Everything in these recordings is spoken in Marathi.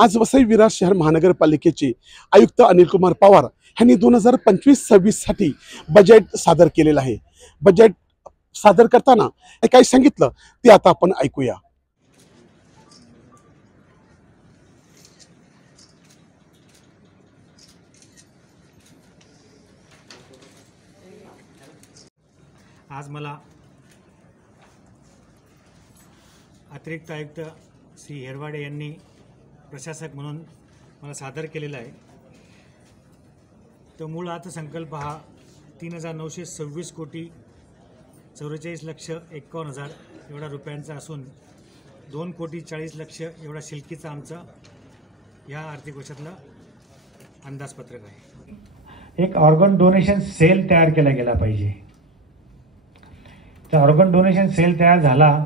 आज वसई विरार शहर महानगरपालिकेचे आयुक्त अनिल कुमार पवार यांनी 2025-26 साठी बजेट सादर केलेलं आहे। बजेट सादर करताना काय सांगितलं ते आता आपण ऐकूया। आज मला अतिरिक्त आयुक्त श्री हेरवाडे यांनी प्रशासक म्हणून मला सादर केलेला आहे। तो मूळ अर्थसंकल्प हा 3,926 कोटी 44,51,000 एवढा रुपयांचा असून 2,40,00,00,000 एवढा शिल्कीचा आमचा या आर्थिक वर्षातला अंदाजपत्रक आहे। एक ऑर्गन डोनेशन सेल तयार केला गेला पाहिजे। तर ऑर्गन डोनेशन सेल तयार झाला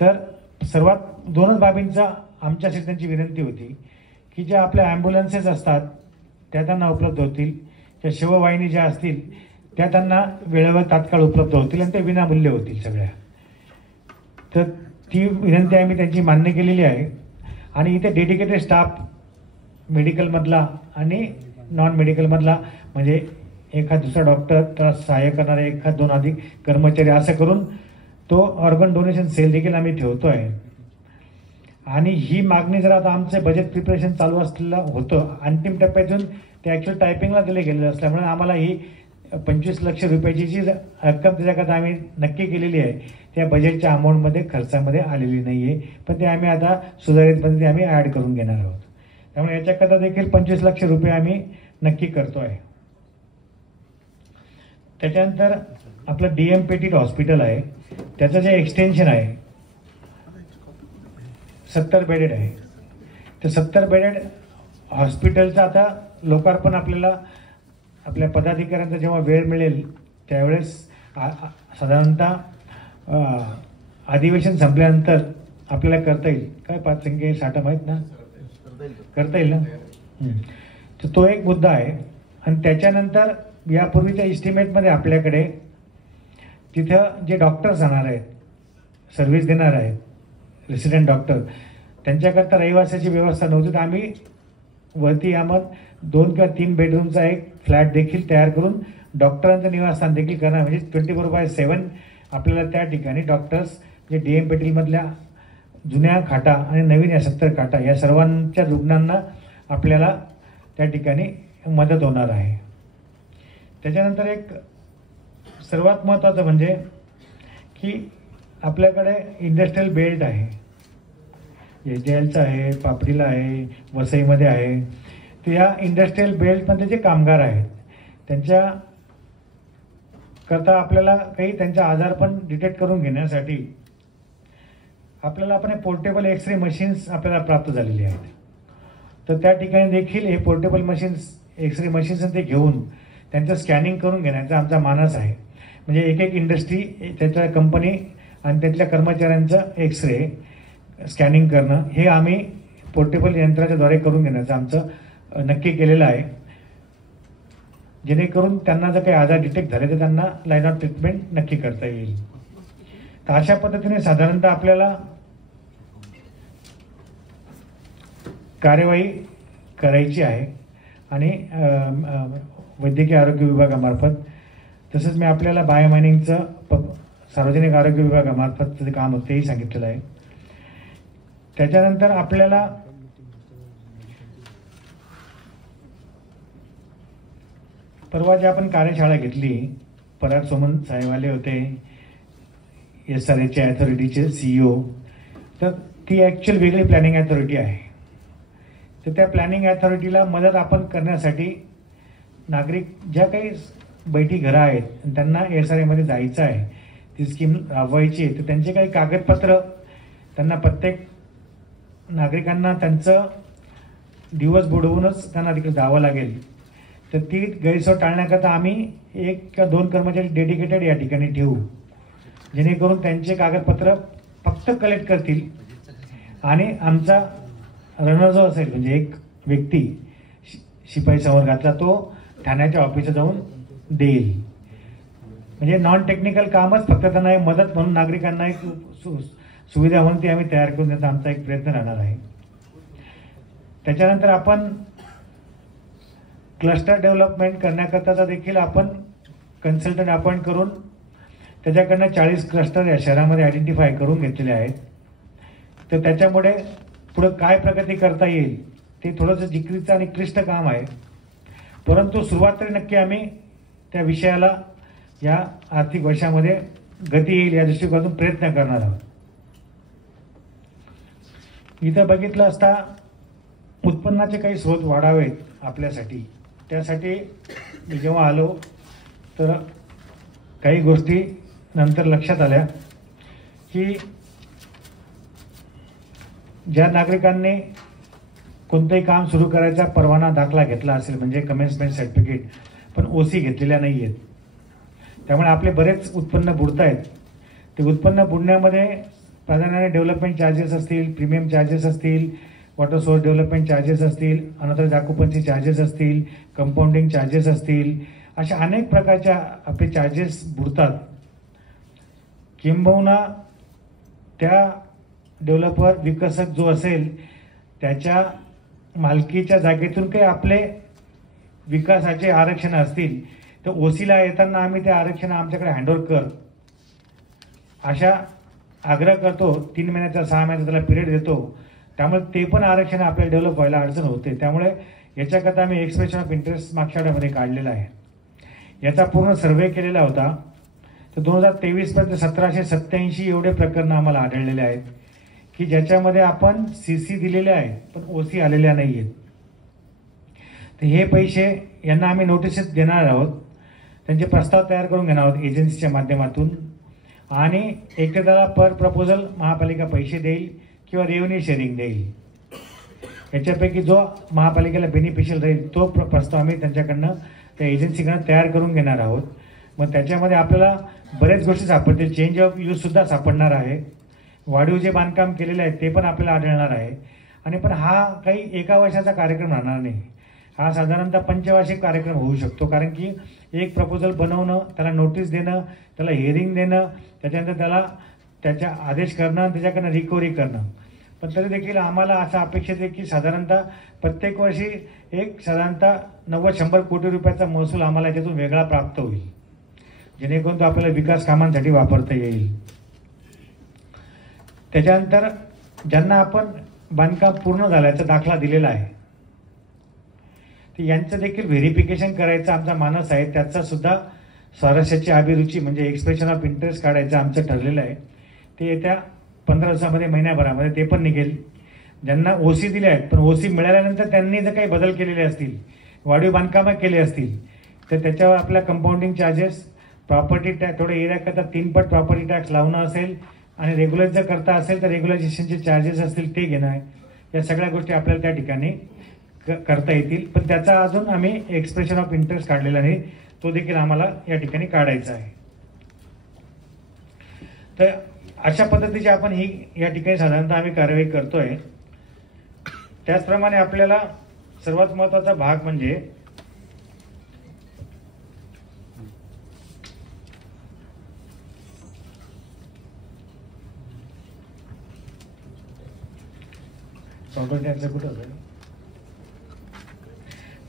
तर सर्वात दोनच बाबींचा आमच्यासाठी त्यांची विनंती होती की ज्या आपल्या ॲम्ब्युलन्सेस असतात त्या त्यांना उपलब्ध होतील, ज्या शिववाहिनी ज्या असतील त्या त्यांना वेळेवर तात्काळ उपलब्ध होतील आणि ते विनामूल्य होतील सगळ्या। तर ती विनंती आम्ही त्यांची मान्य केलेली आहे आणि इथे डेडिकेटेड स्टाफ मेडिकलमधला आणि नॉन मेडिकलमधला म्हणजे एखाद दुसरा डॉक्टर त्याला सहाय्य करणारे एखाद दोन अधिक कर्मचारी असं करून तो ऑर्गन डोनेशन सेल देखील आम्ही ठेवतो आहे। आणि ही मागणी जर आता आमचे बजेट प्रिपरेशन चालू असलेलं होतं, अंतिम टप्प्यातून ते ॲक्च्युअल टायपिंगला दिले गेलेलं असल्यामुळे आम्हाला ही 25 लाख रुपयाची जी रक्कम त्याच्याकरता आम्ही नक्की केलेली आहे त्या बजेटच्या अमाऊंटमध्ये खर्चामध्ये आलेली नाही आहे, पण ते आम्ही आता सुधारित पद्धतीने आम्ही ॲड करून घेणार आहोत। त्यामुळे याच्याकरता देखील 25 लाख रुपये आम्ही नक्की करतो आहे। त्याच्यानंतर आपलं DM पेटीट हॉस्पिटल आहे, त्याचं जे एक्सटेन्शन आहे 70 बेडेड आहे। तर 70 बेडेड हॉस्पिटलचं आता लोकार्पण आपल्याला आपल्या पदाधिकाऱ्यांचा जेव्हा वेळ मिळेल त्यावेळेस साधारणतः अधिवेशन संपल्यानंतर आपल्याला करता येईल। काय 5 संख्ये 60 माहीत ना, करता येईल ना। तर तो एक मुद्दा आहे। आणि त्याच्यानंतर यापूर्वीच्या इस्टिमेटमध्ये आपल्याकडे तिथं जे डॉक्टर्स जाणार आहेत, सर्व्हिस देणार आहेत, रेसिडेंट डॉक्टर, त्यांच्याकरता रहिवासाची व्यवस्था नव्हती। तर आम्ही वरती यामत 2 किंवा 3 बेडरूमचा एक फ्लॅट देखील तयार करून डॉक्टरांचं निवासस्थान देखील करणार, म्हणजे 24/7 आपल्याला त्या ठिकाणी डॉक्टर्स जे DM पेटीलमधल्या जुन्या खाटा आणि नवीन या 70 खाटा या सर्वांच्या रुग्णांना आपल्याला त्या ठिकाणी मदत होणार आहे। त्याच्यानंतर एक सर्वात महत्त्वाचं म्हणजे की आपल्याकडे इंडस्ट्रियल बेल्ट आहे, JLचं आहे, पापडीला आहे, वसईमध्ये आहे। तर या इंडस्ट्रियल बेल्टमध्ये जे कामगार आहेत त्यांच्या करता आपल्याला काही त्यांचा आजार पण डिटेक्ट करून घेण्यासाठी आपल्याला आपण पोर्टेबल एक्सरे मशीन्स आपल्याला प्राप्त झालेली आहेत। तर त्या ठिकाणी देखील हे पोर्टेबल मशीन्स एक्सरे मशीन्स ते घेऊन त्यांचं स्कॅनिंग करून घेण्याचा आमचा मानस आहे। म्हणजे एक इंडस्ट्री त्याच्या कंपनी आणि त्यातल्या कर्मचाऱ्यांचं एक्सरे स्कॅनिंग करणं हे आम्ही पोर्टेबल यंत्राच्याद्वारे करून घेण्याचं आमचं नक्की केलेलं आहे, जेणेकरून त्यांना जर काही आजार डिटेक्ट झाले तर त्यांना लाईन ऑफ ट्रीटमेंट नक्की करता येईल। तर अशा पद्धतीने साधारणतः आपल्याला कार्यवाही करायची आहे। आणि वैद्यकीय आरोग्य विभागामार्फत तसंच मी आपल्याला बायोमायनिंगचं सार्वजनिक आरोग्य विभागामार्फत जे काम होतं तेही सांगितलेलं आहे। त्याच्यानंतर आपल्याला परवा जी आपण कार्यशाळा घेतली, पराग सोमन साहेब आले होते, SRAच्या अथॉरिटीचे CEO। तर ती ॲक्च्युअल वेगळी प्लॅनिंग अथॉरिटी आहे। तर त्या प्लॅनिंग अथॉरिटीला मदत आपण करण्यासाठी नागरिक ज्या काही बैठी घरं आहेत त्यांना SRAमध्ये जायचं आहे, ती स्कीम राबवायची आहे, तर त्यांचे काही कागदपत्र त्यांना प्रत्येक नागरिकांना त्यांचं दिवस बुडवूनच त्यांना तिकडे जावं लागेल। तर ती गैरसोय टाळण्याकरता आम्ही 1 किंवा 2 कर्मचारी डेडिकेटेड या ठिकाणी ठेवू, जेणेकरून त्यांचे कागदपत्र फक्त कलेक्ट करतील आणि आमचा रनर जो असेल म्हणजे एक व्यक्ती शिपाई संवर्गातला तो ठाण्याच्या ऑफिसला जाऊन देईल। म्हणजे नॉन टेक्निकल कामच फक्त त्यांना एक मदत म्हणून नागरिकांना एक सुविधा म्हणून ती आम्ही तयार करून देण्याचा आमचा एक प्रयत्न राहणार आहे। त्याच्यानंतर आपण क्लस्टर डेव्हलपमेंट करण्याकरताचा देखील आपण कन्सल्टंट अपॉइंट करून त्याच्याकडनं 40 क्लस्टर या शहरामध्ये आयडेंटिफाय करून घेतलेले आहेत. तर त्याच्यामुळे पुढं काय प्रगती करता येईल ते थोडंसं जिकिरीचं आणि क्लिष्ट काम आहे, परंतु सुरुवात तरी नक्की आम्ही त्या विषयाला या आर्थिक वर्षामध्ये गती येईल या दृष्टिकोनातून प्रयत्न करणार आहोत. इथं बघितलं असता उत्पन्नाचे काही स्रोत वाढावेत आपल्यासाठी. त्यासाठी मी जेव्हा आलो तर काही गोष्टी नंतर लक्षात आल्या की ज्या नागरिकांनी कोणतंही काम सुरू करायचा परवाना दाखला घेतला असेल म्हणजे कमेन्समेंट सर्टिफिकेट, पण ओसी घेतलेल्या नाही आहेत, त्यामुळे आपले बरेच उत्पन्न बुडत आहेत. ते उत्पन्न बुडण्यामध्ये प्राधान्याने डेव्हलपमेंट चार्जेस असतील, प्रीमियम चार्जेस असतील, वॉटर सोर्स डेव्हलपमेंट चार्जेस असतील, अनदर ऑक्युपन्सी चार्जेस असतील, कंपाऊंडिंग चार्जेस असतील, अशा अनेक प्रकारच्या आपले चार्जेस बुडतात. किंबहुना त्या डेव्हलपर विकसक जो असेल त्याच्या मालकीच्या जागेतून काही आपले विकासाचे आरक्षण असतील तर ओसीला येताना आम्ही ते आरक्षण आमच्याकडे हँडओव्हर कर अशा आग्रह करतो. 3 महिन्याचा 6 महिन्याचा त्याला पिरियड देतो, त्यामुळे ते पण आरक्षण आपल्याला डेव्हलप व्हायला अडचण होते. त्यामुळे याच्याकरता आम्ही एक्सप्रेशन ऑफ इंटरेस्ट मागच्या आठवड्यामध्ये काढलेला आहे. याचा पूर्ण सर्वे केलेला होता. तर 2023पर्यंत 1787 एवढे प्रकरणं आम्हाला आढळलेले आहेत की ज्याच्यामध्ये आपण CC दिलेले आहेत पण OC आलेल्या नाही आहेत. तर हे पैसे यांना आम्ही नोटिसेस देणार आहोत, त्यांचे प्रस्ताव तयार करून घेणार आहोत एजन्सीच्या माध्यमातून, आणि एकट्याला पर प्रपोजल महापालिका पैसे देईल किंवा रेव्हन्यू शेअरिंग देईल. याच्यापैकी जो महापालिकेला बेनिफिशियल राहील तो प्रस्ताव आम्ही त्यांच्याकडनं त्या एजन्सीकडनं तयार करून घेणार आहोत. मग त्याच्यामध्ये आपल्याला बरेच गोष्टी सापडतील. चेंज ऑफ यूजसुद्धा सापडणार आहे, वाढीव जे बांधकाम केलेले आहे ते पण आपल्याला आढळणार आहे. आणि पण हा काही एका वर्षाचा कार्यक्रम राहणार नाही, हा साधारणतः पंचवार्षिक कार्यक्रम होऊ शकतो. कारण की एक प्रपोजल बनवणं, त्याला नोटीस देणं, त्याला हिअरिंग देणं, त्याच्यानंतर त्याला त्याच्या आदेश करणं, त्याच्याकडनं रिकव्हरी करणं. पण तरी देखील आम्हाला असं अपेक्षित आहे की साधारणतः प्रत्येक वर्षी एक साधारणतः 90-100 कोटी रुपयाचा महसूल आम्हाला याच्यातून वेगळा प्राप्त होईल, जेणेकरून तो आपल्याला विकास कामांसाठी वापरता येईल. त्याच्यानंतर ज्यांना आपण बांधकाम पूर्ण झाल्याचा दाखला दिलेला आहे तर यांचं देखील व्हेरिफिकेशन करायचं आमचा मानस आहे. त्याचा सुद्धा स्वारस्याची अभिरुची म्हणजे एक्सप्रेशन ऑफ इंटरेस्ट काढायचं आमचं ठरलेलं आहे. ते येत्या 15 दिवसामध्ये, महिन्याभरामध्ये ते पण निघेल. ज्यांना OC दिले आहेत पण OC मिळाल्यानंतर त्यांनी जर काही बदल केलेले असतील, वाढीव बांधकामं केले असतील तर त्याच्यावर आपल्या कंपाऊंडिंग चार्जेस, प्रॉपर्टी टॅक्स, थोडे एरियाकरता 3 पट प्रॉपर्टी टॅक्स लावणं असेल, आणि रेग्युलाइज जर करता असेल तर रेग्युलायझेशनचे चार्जेस असतील ते घेणं आहे. या सगळ्या गोष्टी आपल्याला त्या ठिकाणी करता येतील. पण त्याचा अजून आम्ही एक्सप्रेशन ऑफ इंटरेस्ट काढलेला नाही, तो देखील आम्हाला या ठिकाणी काढायचा आहे. तर अशा पद्धतीची आपण ही या ठिकाणी साधारणतः आम्ही कारवाई करतोय. त्याचप्रमाणे आपल्याला सर्वात महत्त्वाचा भाग म्हणजे प्रॉपर्टी टॅक्स कुठं होतं.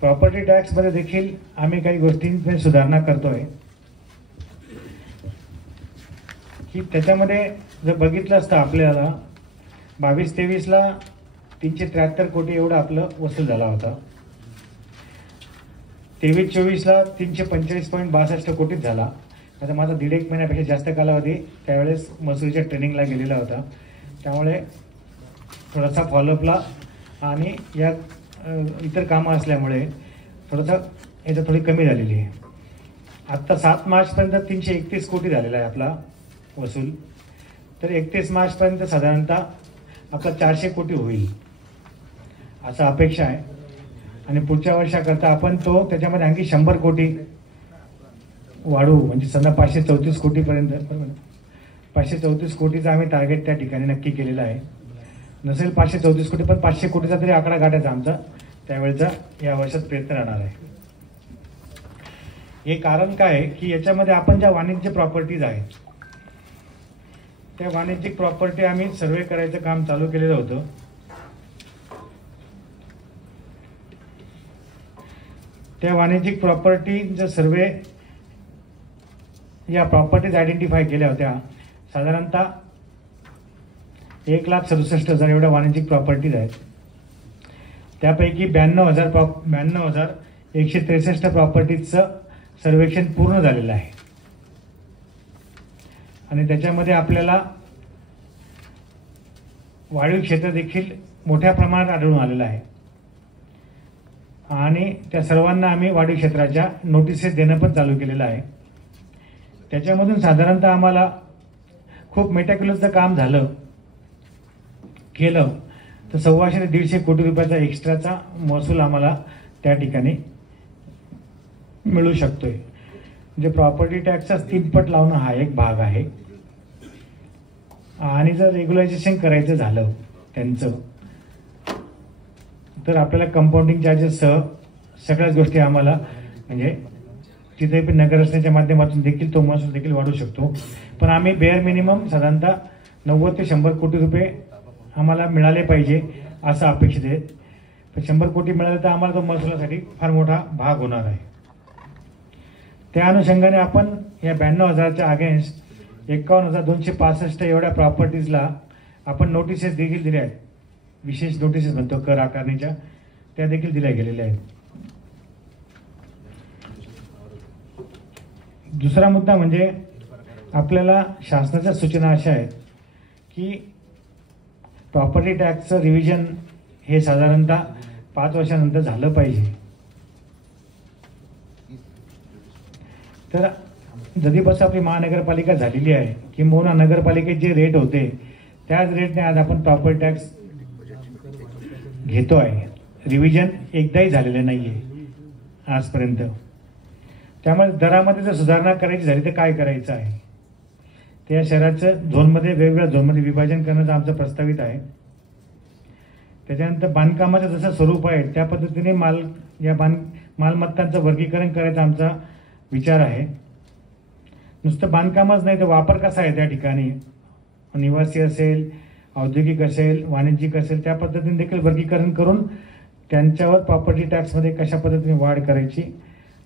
प्रॉपर्टी टॅक्समध्ये देखील आम्ही काही गोष्टींमध्ये सुधारणा करतोय की त्याच्यामध्ये जर बघितलं असतं आपल्याला 22-23ला 373 कोटी एवढं आपलं वसूल झाला होता. 23-24ला 345.62 कोटीच झाला. आता माझा 1.5 महिन्यापेक्षा जास्त कालावधी त्यावेळेस मसुरीच्या ट्रेनिंगला गेलेला होता, त्यामुळे थोडासा फॉलोअपला आणि या इतर कामं असल्यामुळे थोडंसं याचं थोडी कमी झालेली आहे. आत्ता 7 मार्चपर्यंत 331 कोटी झालेला आहे आपला वसूल. तर 31 मार्चपर्यंत साधारणतः आपला 400 कोटी होईल असं अपेक्षा आहे. आणि पुढच्या वर्षाकरता आपण तो त्याच्यामध्ये आणखी 100 कोटी वाढवू, म्हणजे समजा 534 कोटीपर्यंत. 534 कोटीचा आम्ही टार्गेट त्या ठिकाणी नक्की केलेला आहे. नसेल 534 कोटी पण 500 कोटीचा तरी आकडा गाठायचा आमचा त्यावेळेचा या वर्षात प्रयत्न राहणार आहे. हे कारण काय आहे की याच्यामध्ये आपण ज्या वाणिज्य प्रॉपर्टीज आहेत त्या वाणिज्यिक प्रॉपर्टी आम्ही सर्वे करायचं काम चालू केलेलं होतं. त्या वाणिज्यिक प्रॉपर्टीचा सर्वे या प्रॉपर्टीज आयडेंटिफाय केल्या होत्या. साधारणतः 1,67,000 एवढ्या वाणिज्यिक प्रॉपर्टीज आहेत. त्यापैकी 92,163 प्रॉपर्टीजचं सर्वेक्षण पूर्ण झालेलं आहे आणि त्याच्यामध्ये आपल्याला वाढीव क्षेत्र देखील मोठ्या प्रमाणात आढळून आलेलं आहे आणि त्या सर्वांना आम्ही वाढीव क्षेत्राच्या नोटिसेस देणं पण चालू केलेलं आहे. त्याच्यामधून साधारणतः आम्हाला खूप मेटाक्युलसचं काम केलं तर 125 ते 150 कोटी रुपयाचा एक्स्ट्राचा महसूल आम्हाला त्या ठिकाणी मिळू शकतोय. म्हणजे प्रॉपर्टी टॅक्सचा 3 पट लावणं हा एक भाग आहे. आणि जर रेग्युलायझेशन करायचं झालं त्यांचं तर आपल्याला कंपाऊंडिंग चार्जेससह सगळ्याच गोष्टी आम्हाला म्हणजे तिथे पण नगररचनेच्या माध्यमातून देखील तो महसूल देखील वाढू शकतो. पण आम्ही बेअर मिनिमम साधारणतः 90 ते 100 कोटी रुपये आम्हाला मिळाले पाहिजे असं अपेक्षित आहे. पण 100 कोटी मिळाले तर आम्हाला तो महसुलासाठी फार मोठा भाग होणार आहे. त्या अनुषंगाने आपण या 92,000च्या अगेन्स्ट 51,265 एवढ्या प्रॉपर्टीजला आपण नोटिसेस देखील दिल्या आहेत. विशेष नोटिसेस म्हणतो कर आकारणीच्या, त्या देखील दिल्या गेलेल्या आहेत. दुसरा मुद्दा म्हणजे आपल्याला शासनाच्या सूचना अशा आहेत की प्रॉपर्टी टॅक्सचं रिव्हिजन हे साधारणतः 5 वर्षानंतर झालं पाहिजे. तर जधीपासून आपली महानगरपालिका झालेली आहे किंबहुना नगरपालिकेत जे रेट होते त्याच रेटने आज आपण प्रॉपर्टी टॅक्स घेतो आहे. रिव्हिजन एकदाही झालेलं नाही आहे आजपर्यंत. त्यामुळे दरामध्ये जर सुधारणा करायची झाली तर काय करायचं आहे, त्या शहराचं झोनमध्ये वेगवेगळ्या झोनमध्ये विभाजन करण्याचं आमचं प्रस्तावित आहे. त्याच्यानंतर बांधकामाचं जसं स्वरूप आहे त्या पद्धतीने मालमत्तांचं वर्गीकरण करायचा आमचा विचार आहे. नुसतं बांधकामच नाही तर वापर कसा आहे त्या ठिकाणी, निवासी असेल, औद्योगिक असेल, वाणिज्यिक असेल, त्या पद्धतीने देखील वर्गीकरण करून त्यांच्यावर प्रॉपर्टी टॅक्समध्ये कशा पद्धतीने वाढ करायची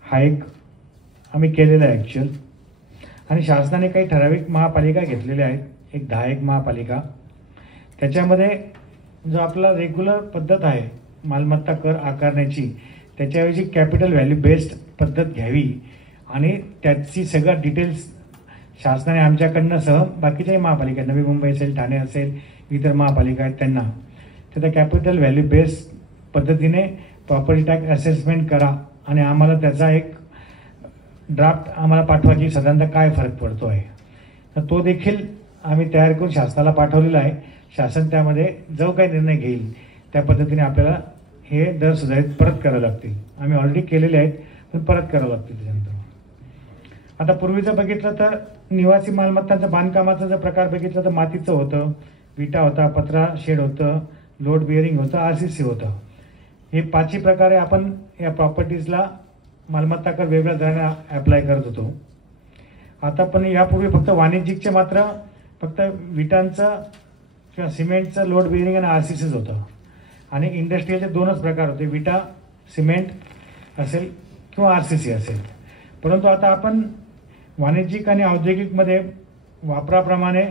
हा एक आम्ही केलेला आहे ॲक्च्युअल. आणि शासनाने काही ठराविक महापालिका घेतलेल्या आहेत, एक 10 महापालिका. त्याच्यामध्ये जो आपला रेग्युलर पद्धत आहे मालमत्ता कर आकारण्याची त्याच्याऐवजी कॅपिटल व्हॅल्यू बेस्ड पद्धत घ्यावी आणि त्याची सगळं डिटेल्स शासनाने आमच्याकडनं सह बाकीच्याही महापालिका, नवी मुंबई असेल, ठाणे असेल, इतर महापालिका आहेत त्यांना तर त्या कॅपिटल व्हॅल्यू बेस्ड पद्धतीने प्रॉपर्टी टॅक्स असेसमेंट करा आणि आम्हाला त्याचा एक ड्राफ्ट आम्हाला पाठवा की साधारणतः काय फरक पडतो आहे. तर तो देखील आम्ही तयार करून शासनाला पाठवलेला आहे. शासन त्यामध्ये जो काही निर्णय घेईल त्या पद्धतीने आपल्याला हे दर सुधारित परत करावे लागतील. आम्ही ऑलरेडी केलेले आहेत पण परत करावं लागतील. त्याच्यानंतर आता पूर्वीचं बघितलं तर निवासी मालमत्तांचं बांधकामाचा जर प्रकार बघितलं तर मातीचं होतं, विटा होता, पत्रा शेड होतं, लोड बिअरिंग होतं, RCC होतं. हे 5ही प्रकारे आपण या प्रॉपर्टीजला मालमत्ता कर वेगळ्या दराने अप्लाय करत होतो. आता पण यापूर्वी फक्त वाणिज्यिकचे मात्र फक्त विटांचं किंवा सिमेंटचं लोड बिअरिंग आणि RCCच होतं आणि इंडस्ट्रीयलचे 2च प्रकार होते, विटा सिमेंट असेल किंवा RCC असेल. परंतु आता आपण वाणिज्यिक आणि औद्योगिकमध्ये वापराप्रमाणे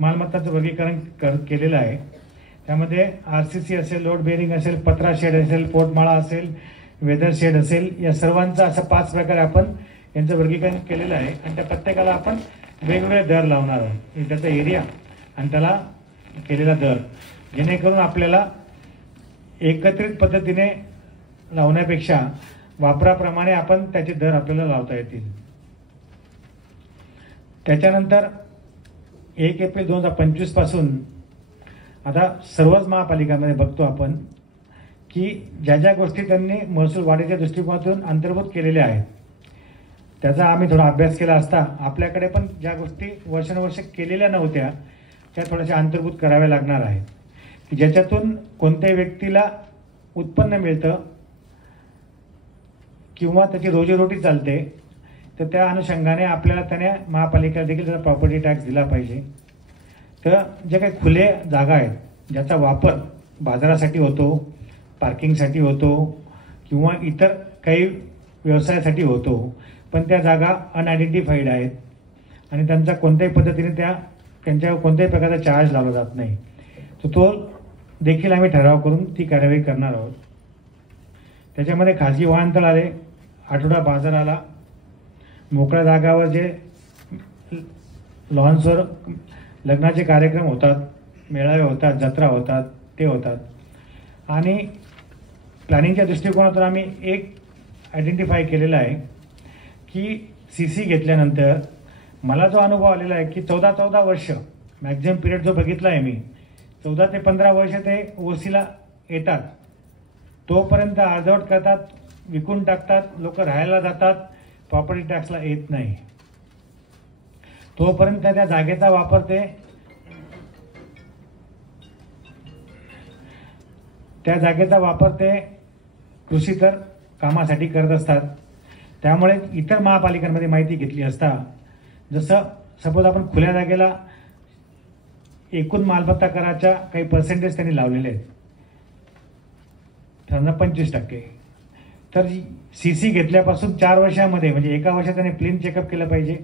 मालमत्ताचं वर्गीकरण केलेलं आहे. त्यामध्ये RCC असेल, लोड बेअरिंग असेल, पत्रा शेड असेल, पोटमाळा असेल, वेदर शेड असेल, या सर्वांचं असं 5 प्रकारे आपण यांचं वर्गीकरण केलेलं आहे आणि त्या प्रत्येकाला आपण वेगवेगळे दर लावणार आहोत. त्याचा एरिया आणि त्याला केलेला दर, जेणेकरून आपल्याला एकत्रित पद्धतीने लावण्यापेक्षा वापराप्रमाणे आपण त्याचे दर आपल्याला लावता येतील. त्याच्यानंतर 1 एप्रिल 2025 पासून आता सर्वच महापालिकांमध्ये बघतो आपण की ज्या ज्या गोष्टी त्यांनी महसूल वाढीच्या दृष्टिकोनातून अंतर्भूत केलेल्या आहेत त्याचा आम्ही थोडा अभ्यास केला असता आपल्याकडे पण ज्या गोष्टी वर्षानुवर्ष केलेल्या नव्हत्या त्या थोड्याशा अंतर्भूत कराव्या लागणार आहेत की ज्याच्यातून कोणत्याही व्यक्तीला उत्पन्न मिळतं किंवा त्याची रोजीरोटी चालते तर त्या अनुषंगाने आपल्याला त्याने महापालिकेला देखील त्याचा प्रॉपर्टी टॅक्स दिला पाहिजे. तर जे काही खुले जागा आहेत ज्याचा वापर बाजारासाठी होतो, पार्किंगसाठी होतो किंवा इतर काही व्यवसायासाठी होतो, पण त्या जागा अनआयडेंटिफाईड आहेत आणि त्यांचा कोणत्याही पद्धतीने त्यांच्यावर कोणत्याही प्रकारचा चार्ज लावला जात नाही. तर तो देखील आम्ही ठराव करून ती कार्यवाही करणार आहोत. त्याच्यामध्ये खाजगी वाहनतळ आले, आठवडा बाजार आला, मोकळ्या जागावर जे लॉन्सवर लग्नाचे कार्यक्रम होतात, मेळावे होतात, जत्रा होतात, ते होतात. आणि प्लॅनिंगच्या दृष्टिकोनातून आम्ही एक आयडेंटिफाय केलेलं आहे की CC घेतल्यानंतर मला जो अनुभव आलेला आहे की 14 वर्ष मॅक्झिमम पिरियड जो बघितला आहे मी, 14 ते 15 वर्ष ते OCला येतात, तोपर्यंत अर्धवट करतात, विकून टाकतात, लोक राहायला जातात, प्रॉपर्टी टॅक्सला येत नाही. तोपर्यंत त्या जागेचा वापर ते कृषीतर कामासाठी करत असतात. त्यामुळे इतर महापालिकांमध्ये माहिती घेतली असता, जसं सपोज आपण खुल्या जागेला एकूण मालमत्ता कराच्या काही पर्सेंटेज त्यांनी लावलेले आहेत, त्यांना 25%. तर CC घेतल्यापासून 4 वर्षामध्ये म्हणजे एका वर्षात त्याने प्लेन चेकअप केलं पाहिजे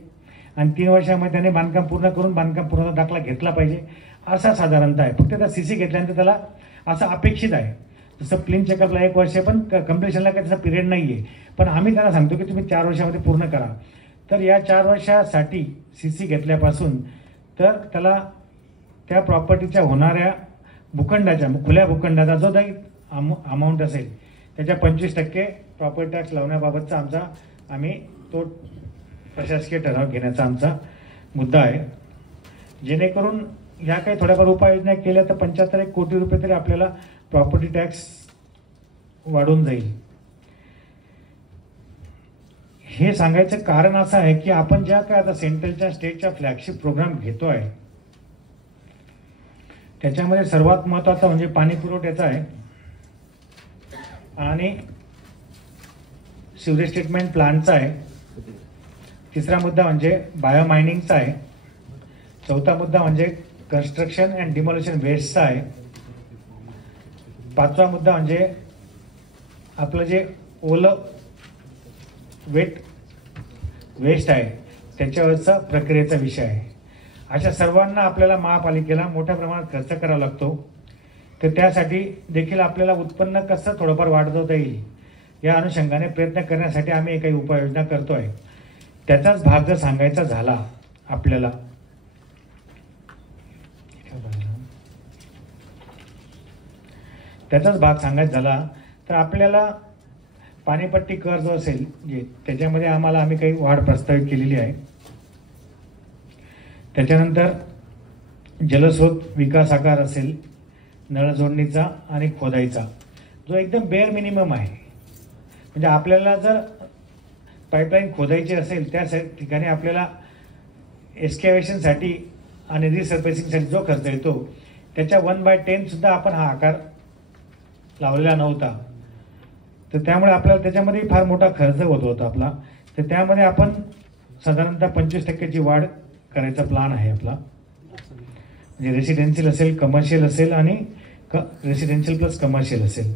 आणि 3 वर्षामध्ये त्याने बांधकाम पूर्ण करून बांधकाम पूर्ण दाखला घेतला पाहिजे, असा साधारणतः आहे. फक्त त्या CC घेतल्यानंतर त्याला असं अपेक्षित आहे. जसं प्लेन चेकअपला 1 वर्ष, पण कम्प्लिशनला काही त्याचा पिरियड नाही आहे, पण आम्ही त्यांना सांगतो की तुम्ही 4 वर्षामध्ये पूर्ण करा. तर या 4 वर्षासाठी CC घेतल्यापासून तर त्याला त्या प्रॉपर्टीच्या होणाऱ्या भूखंडाच्या खुल्या भूखंडाचा जो काही अमाऊंट असेल त्याच्या 25% प्रॉपर्टी टॅक्स लावण्याबाबतचा आम्ही तो प्रशासकीय ठराव घेण्याचा आमचा मुद्दा आहे. जेणेकरून ह्या काही थोड्याफार उपाययोजना केल्या तर 75 कोटी रुपये तरी आपल्याला प्रॉपर्टी टॅक्स वाढून जाईल. हे सांगायचं कारण असं आहे की आपण ज्या काय आता सेंट्रलच्या स्टेटच्या फ्लॅगशिप प्रोग्राम घेतो आहे, त्याच्यामध्ये सर्वात महत्त्वाचा म्हणजे पाणी पुरवठ्याचा आहे आणि सिवरेज ट्रीटमेंट प्लांटचा आहे. तिसरा मुद्दा म्हणजे बायोमायनिंगचा आहे. चौथा मुद्दा म्हणजे कन्स्ट्रक्शन अँड डिमोलिशन वेस्टचा आहे. 5वा मुद्दा म्हणजे आपलं जे ओलं वेट वेस्ट आहे त्याच्यावरचा प्रक्रियेचा विषय आहे. अशा सर्वांना आपल्याला महापालिकेला मोठ्या प्रमाणात खर्च करावा लागतो. तर त्यासाठी देखील आपल्याला उत्पन्न कसं थोडंफार वाढवता येईल या अनुषंगाने प्रयत्न करण्यासाठी आम्ही काही उपाययोजना करतो आहे. त्याचाच भाग जर सांगायचा झाला आपल्याला, तर आपल्याला पाणीपट्टी कर जो असेल जे त्याच्यामध्ये आम्ही काही वाढ प्रस्तावित केलेली आहे. त्याच्यानंतर जलस्रोत विकास आकार असेल, नळ जोडणीचा आणि खोदाईचा जो एकदम बेअर मिनिमम आहे. म्हणजे आपल्याला जर पाईपलाईन खोदायची असेल त्या ठिकाणी आपल्याला एक्स्कॅव्हेशनसाठी आणि रिसर्फेसिंगसाठी जो खर्च येतो त्याच्या 1/10 सुद्धा आपण हा आकार लावलेला नव्हता. तर त्यामुळे आपल्याला त्याच्यामध्ये फार मोठा खर्च होत होता आपला. तर त्यामध्ये आपण साधारणतः 25% ची वाढ करायचा प्लान आहे आपला. म्हणजे रेसिडेन्शियल असेल, कमर्शियल असेल आणि रेसिडेन्शियल प्लस कमर्शियल असेल.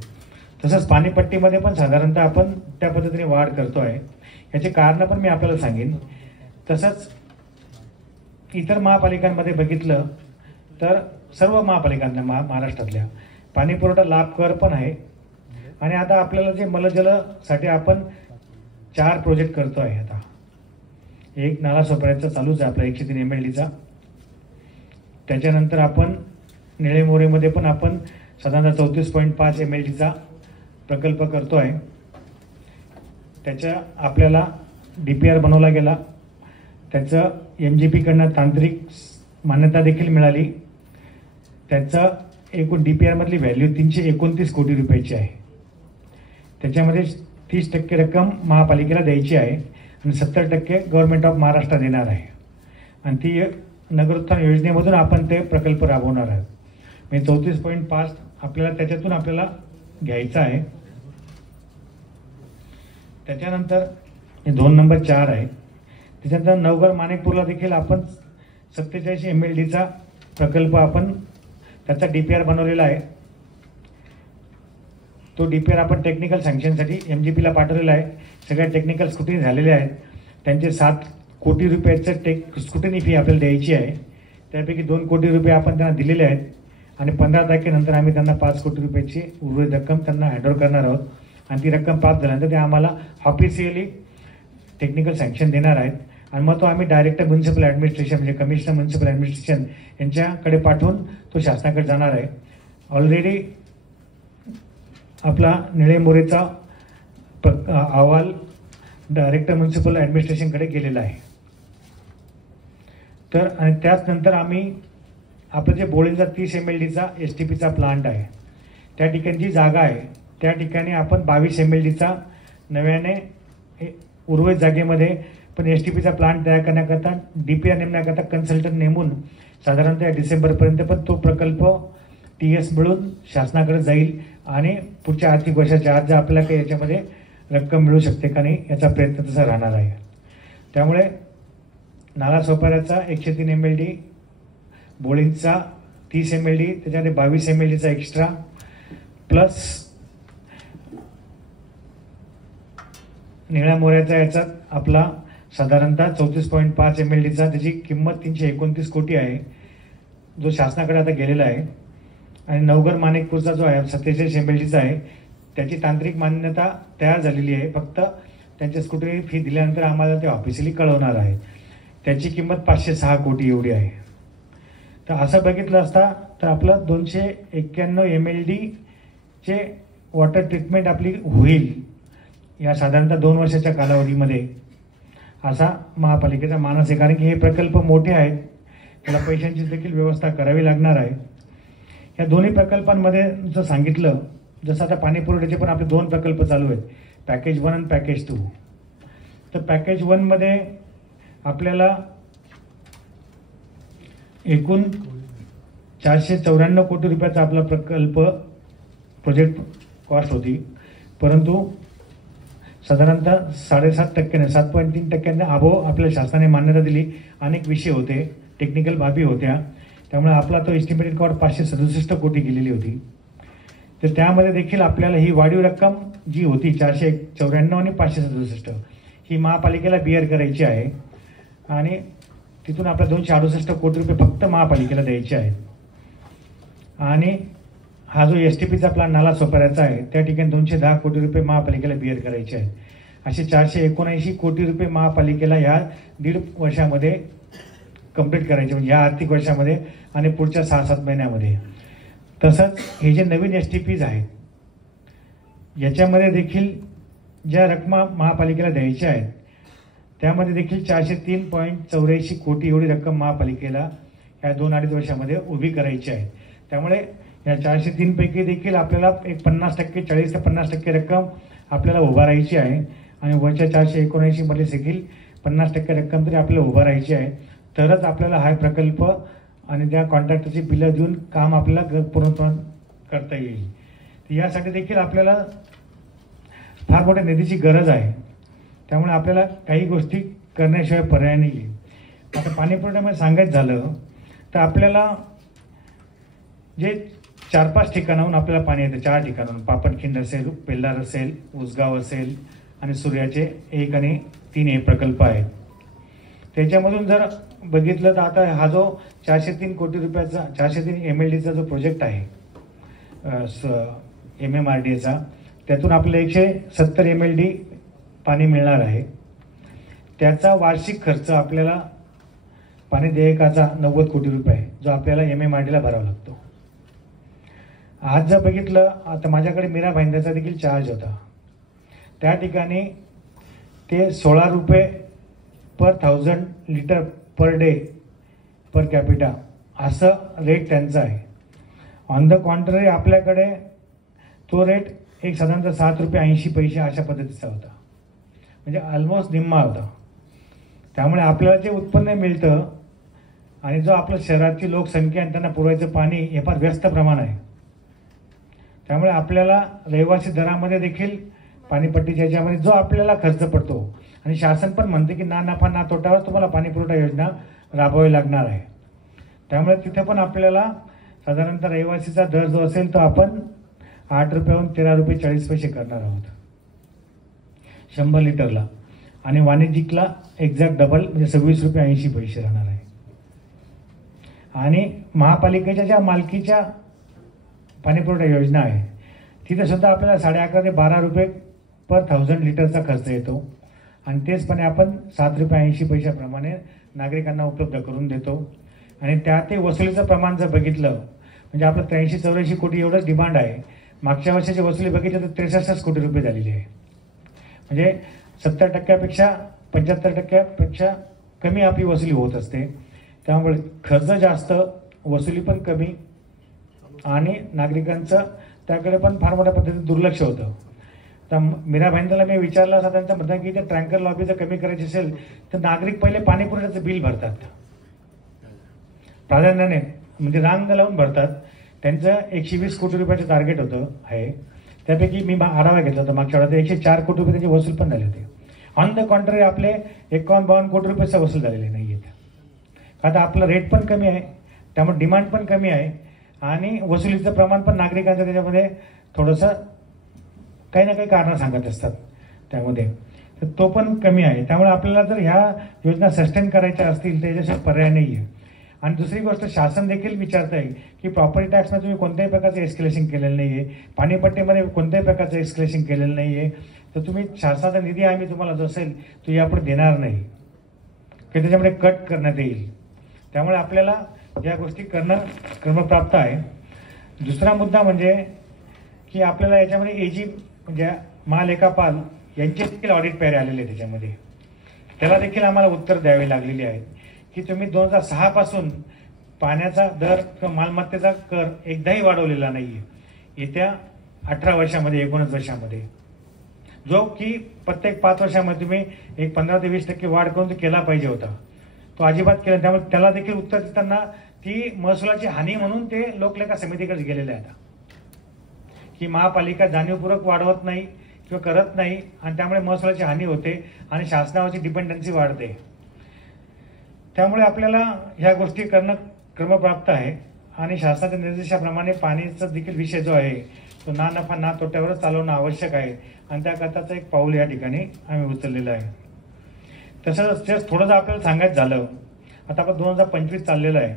तसंच पाणीपट्टीमध्ये पण साधारणतः आपण त्या पद्धतीने वाढ करतो आहे. याचे कारणं पण मी आपल्याला सांगेन. तसंच इतर महापालिकांमध्ये बघितलं तर सर्व महापालिकांना महाराष्ट्रातल्या पाणीपुरवठा लाभ कर पण आहे. आणि आता आपल्याला जे मलजलसाठी आपण 4 प्रोजेक्ट करतो आहे. आता एक नाला सोपाऱ्याचा चालूच आहे आपला 103 MLDचा. त्याच्यानंतर आपण निळेमोरेमध्ये पण आपण साधारणतः 34.5 MLDचा प्रकल्प करतो आहे. त्याच्या आपल्याला DPR बनवला गेला, त्याचं MGPकडनं तांत्रिक मान्यता देखील मिळाली. त्याचं एकूण DPRमधली व्हॅल्यू 329 कोटी रुपयाची आहे. त्याच्यामध्ये 30% रक्कम महापालिकेला द्यायची आहे आणि 70% गव्हर्नमेंट ऑफ महाराष्ट्र देणार आहे. आणि ती नगरोत्थान योजनेमधून आपण ते प्रकल्प राबवणार आहोत. म्हणजे 34.5 आपल्याला त्याच्यातून आपल्याला घ्यायचं आहे. त्याच्यानंतर 2 नंबर 4 आहे. त्याच्यानंतर नवघर माणिकपूरला देखील आपण 47 MLDचा प्रकल्प आपण त्याचा DPR बनवलेला आहे. तो DPR आपण टेक्निकल सँक्शनसाठी MGPला पाठवलेला आहे. सगळ्या टेक्निकल स्क्रुटिनी झालेल्या आहेत. त्यांचे 7 कोटी रुपयाचं स्क्रुटिनी फी आपल्याला द्यायची आहे. त्यापैकी 2 कोटी रुपये आपण त्यांना दिलेले आहेत आणि 15 तारखेनंतर आम्ही त्यांना 5 कोटी रुपयाची उर्वरित रक्कम त्यांना हँडओव्हर करणार आहोत. आणि ती रक्कम प्राप्त झाल्यानंतर ते आम्हाला ऑफिशियली टेक्निकल सँक्शन देणार आहेत. आणि मग तो आम्ही डायरेक्टर म्युन्सिपल ॲडमिनिस्ट्रेशन म्हणजे कमिशनर म्युन्सिपल ॲडमिनिस्ट्रेशन यांच्याकडे पाठवून तो शासनाकडे जाणार आहे. ऑलरेडी आपला निळे मोरेचा अहवाल डायरेक्टर म्युन्सिपल ॲडमिनिस्ट्रेशनकडे गेलेला आहे. तर आणि त्याचनंतर आम्ही आपलं जे बोळींचा 30 MLDचा STPचा प्लांट आहे त्या ठिकाणी जी जागा आहे त्या ठिकाणी आपण 22 MLDचा नव्याने उर्वरित जागेमध्ये पण STPचा प्लांट तयार करण्याकरता DPR नेमण्याकरता कन्सल्टंट नेमून साधारणतः डिसेंबरपर्यंत पण तो प्रकल्प TS मिळून शासनाकडे जाईल आणि पुढच्या आर्थिक वर्षाच्या आज आपल्याला काही याच्यामध्ये रक्कम मिळू शकते का नाही याचा प्रयत्न तसा राहणार आहे. त्यामुळे नालासोपाऱ्याचा 103 MLD, बोळींचा 30 MLD, त्याच्यामध्ये 22 MLDचा एक्स्ट्रा प्लस निळ्या मोऱ्याचा याचा आपला साधारणतः 34.5 MLDचा त्याची किंमत 329 कोटी आहे जो शासनाकडे आता गेलेला आहे. आणि नवघर माणिकपूरचा जो आहे 47 MLDचा आहे त्याची तांत्रिक मान्यता तयार झालेली आहे. फक्त त्यांच्या स्कूटरी फी दिल्यानंतर आम्हाला ते ऑफिशियली कळवणार आहे. त्याची किंमत 506 कोटी एवढी आहे. तर असं बघितलं असता तर आपलं 291 MLDचे वॉटर ट्रीटमेंट आपली होईल या साधारणतः 2 वर्षाच्या कालावधीमध्ये असा महापालिकेचा मानस आहे. कारण की हे प्रकल्प मोठे आहेत, त्याला पैशांची देखील व्यवस्था करावी लागणार आहे. या दोन्ही प्रकल्पांमध्ये जर सांगितलं जसं आता पाणी पुरवठ्याचे पण आपले 2 प्रकल्प चालू आहेत, पॅकेज 1 आणि पॅकेज 2. तर पॅकेज 1मध्ये आपल्याला एकूण 494 कोटी रुपयाचा आपला प्रकल्प प्रोजेक्ट कॉस्ट होती. परंतु साधारणतः 7.5% 7.3% अबोव आपल्या शासनाने मान्यता दिली. अनेक विषय होते, टेक्निकल बाबी होत्या, त्यामुळे आपला तो एस्टिमेटेड कॉस्ट 567 कोटी गेलेली होती. तर त्यामध्ये देखील आपल्याला ही वाढीव रक्कम जी होती 494 आणि 567 ही महापालिकेला बिअर करायची आहे आणि तिथून आपल्या 268 कोटी रुपये फक्त महापालिकेला द्यायचे आहेत. आणि हा जो STPचा प्लान नालासोपाऱ्याचा आहे त्या ठिकाणी 210 कोटी रुपये महापालिकेला बिअर करायचे आहेत. असे 479 कोटी रुपये महापालिकेला ह्या 1.5 वर्षामध्ये कंप्लीट करायचे म्हणजे ह्या आर्थिक वर्षामध्ये आणि पुढच्या 6-7 महिन्यामध्ये. तसंच हे जे नवीन STPs आहेत याच्यामध्ये देखील ज्या रकमा महापालिकेला द्यायच्या आहेत त्यामध्ये देखील 403.84 कोटी एवढी रक्कम महापालिकेला ह्या 2-2.5 वर्षामध्ये उभी करायची आहे. त्यामुळे या 403 पैकी देखील आपल्याला एक 50% 40 ते 50% रक्कम आपल्याला उभारायची आहे आणि वरच्या 479 मध्ये देखील 50% रक्कम तरी आपल्याला उभारायची आहे. तरच आपल्याला हा प्रकल्प आणि त्या कॉन्ट्रॅक्टरची बिलं देऊन काम आपल्याला पूर्णत्वान करता येईल. तर यासाठी देखील आपल्याला फार मोठ्या निधीची गरज आहे. त्यामुळे आपल्याला काही गोष्टी करण्याशिवाय पर्याय नाही आहे. आता पाणी पुरवठ्यामध्ये सांगायचं झालं तर आपल्याला जे 4-5 ठिकाणाहून आपल्याला पाणी येतं, 4 ठिकाणाहून पापडखिंड असेल, पेल्लार असेल, उसगाव असेल आणि सूर्याचे 1 आणि 3 हे प्रकल्प आहेत. त्याच्यामधून जर बघितलं तर आता हा जो 403 कोटी रुपयाचा 403 MLDचा जो प्रोजेक्ट आहे MMRDAचा त्यातून आपल्याला 170 MLD पाणी मिळणार आहे. त्याचा वार्षिक खर्च आपल्याला पाणी देयकाचा 90 कोटी रुपये जो आपल्याला MMRDAला भरावा लागतो. आज जर बघितलं आता माझ्याकडे मीरा भाईंदरचा देखील चार्ज होता, त्या ठिकाणी ते 16 रुपये पर 1000 litre per day per capita असं रेट त्यांचा आहे. ऑन द कॉन्ट्ररी आपल्याकडे तो रेट एक साधारणतः 7 रुपये 80 पैसे अशा पद्धतीचा होता, म्हणजे ऑलमोस्ट निम्मा होता. त्यामुळे आपल्याला जे उत्पन्न मिळतं आणि जो आपलं शहराची लोकसंख्या आणि त्यांना पुरवायचं पाणी हे फार व्यस्त प्रमाण आहे. त्यामुळे आपल्याला रहिवासी दरामध्ये देखील पाणीपट्टीच्या याच्यामध्ये जो आपल्याला खर्च पडतो आणि शासन पण म्हणते की ना नफा ना तोटावर तुम्हाला पाणीपुरवठा योजना राबवावी लागणार आहे. त्यामुळे तिथे पण आपल्याला साधारणतः रहिवासीचा दर जो असेल तो आपण ₹8वरून ₹13.40 करणार आहोत 100 लिटरला, आणि वाणिज्यिकला एक्झॅक्ट डबल म्हणजे ₹26.80 राहणार आहे. आणि महापालिकेच्या ज्या मालकीच्या पाणीपुरवठा योजना आहे तिथे सुद्धा आपल्याला ₹11.5 ते ₹12 पर 1000 लिटरचा खर्च येतो, आणि तेचपणे आपण ₹7.80 प्रमाणे नागरिकांना उपलब्ध करून देतो. आणि त्यातही वसुलीचं प्रमाण जर बघितलं म्हणजे आपलं 83-84 कोटी एवढंच डिमांड आहे. मागच्या वर्षाची वसुली बघितली तर ₹63 कोटी झालेली आहे. म्हणजे 70%पेक्षा 75%पेक्षा कमी आपली वसुली होत असते. त्यामुळे खर्च जास्त, वसुली पण कमी, आणि नागरिकांचं त्याकडे पण फार मोठ्या पद्धतीने दुर्लक्ष होतं. तर मीरा भाईंदरला मी विचारलं असं त्यांचं म्हणणं की ते टँकर लॉबी जर कमी करायची असेल तर नागरिक पहिले पाणी पुरवठ्याचं बिल भरतात, प्राधान्याने म्हणजे रांग लावून भरतात. त्यांचं ₹120 कोटी टार्गेट होतं आहे. त्यापैकी मी आढावा घेतला होता मागच्या वेळा, 104 कोटी त्यांचे वसूल पण झाले होते. ऑन द कॉन्ट्ररी आपले 51-52 कोटी रुपये वसूल झालेले नाही आहेत. आता आपलं रेट पण कमी आहे, त्यामुळे डिमांड पण कमी आहे, आणि वसुलीचं प्रमाण पण नागरिकांचं त्याच्यामध्ये थोडंसं काही ना काही कारणं सांगत असतात त्यामध्ये, तर तो पण कमी आहे. त्यामुळे आपल्याला जर ह्या योजना सस्टेन करायच्या असतील तर याच्याशिवाय पर्याय नाही आहे. आणि दुसरी गोष्ट, शासन देखील विचारत आहे की प्रॉपर्टी टॅक्समध्ये तुम्ही कोणत्याही प्रकारचं एस्केलेशन केलेलं नाही आहे, पाणीपट्टीमध्ये कोणत्याही प्रकारचं एस्केलेशन केलेलं नाही आहे, तर तुम्ही शासनाचा निधी आम्ही तुम्हाला जो असेल तो यापुढे देणार नाही की त्याच्यामध्ये कट करण्यात येईल. त्यामुळे आपल्याला या गोष्टी करणं क्रमप्राप्त आहे. दुसरा मुद्दा म्हणजे की आपल्याला याच्यामध्ये एजी म्हणजे महालेखापाल यांचे देखील ऑडिट पॅरे आलेले आहे त्याच्यामध्ये, त्याला देखील आम्हाला उत्तर द्यावी लागलेली आहेत की तुम्ही 2006 पासून पाण्याचा दर किंवा मालमत्तेचा कर एकदाही वाढवलेला नाही आहे येत्या 18 वर्षामध्ये 19 वर्षामध्ये, जो की प्रत्येक 5 वर्षामध्ये तुम्ही एक 15 ते 20% वाढ करून तो केला पाहिजे होता, तो अजिबात केला. त्यामुळे त्याला देखील उत्तर देताना ती महसुलाची हानी म्हणून ते लोकलेखा समितीकडे गेलेले आहेत की महापालिका जाणीवपूर्वक वाढवत नाही किंवा करत नाही, आणि त्यामुळे महसुलाची हानी होते आणि शासनावरची डिपेंडन्सी वाढते. त्यामुळे आपल्याला ह्या गोष्टी करणं क्रमप्राप्त आहे. आणि शासनाच्या निर्देशाप्रमाणे पाण्याचा देखील विषय जो आहे तो ना नफा ना तोट्यावरच चालवणं आवश्यक आहे, आणि त्याकरताचं एक पाऊल या ठिकाणी आम्ही उचललेलं आहे. तसंच जस्ट थोडंसं आपल्याला सांगायचं झालं, आता आपण 2025 चाललेलं आहे.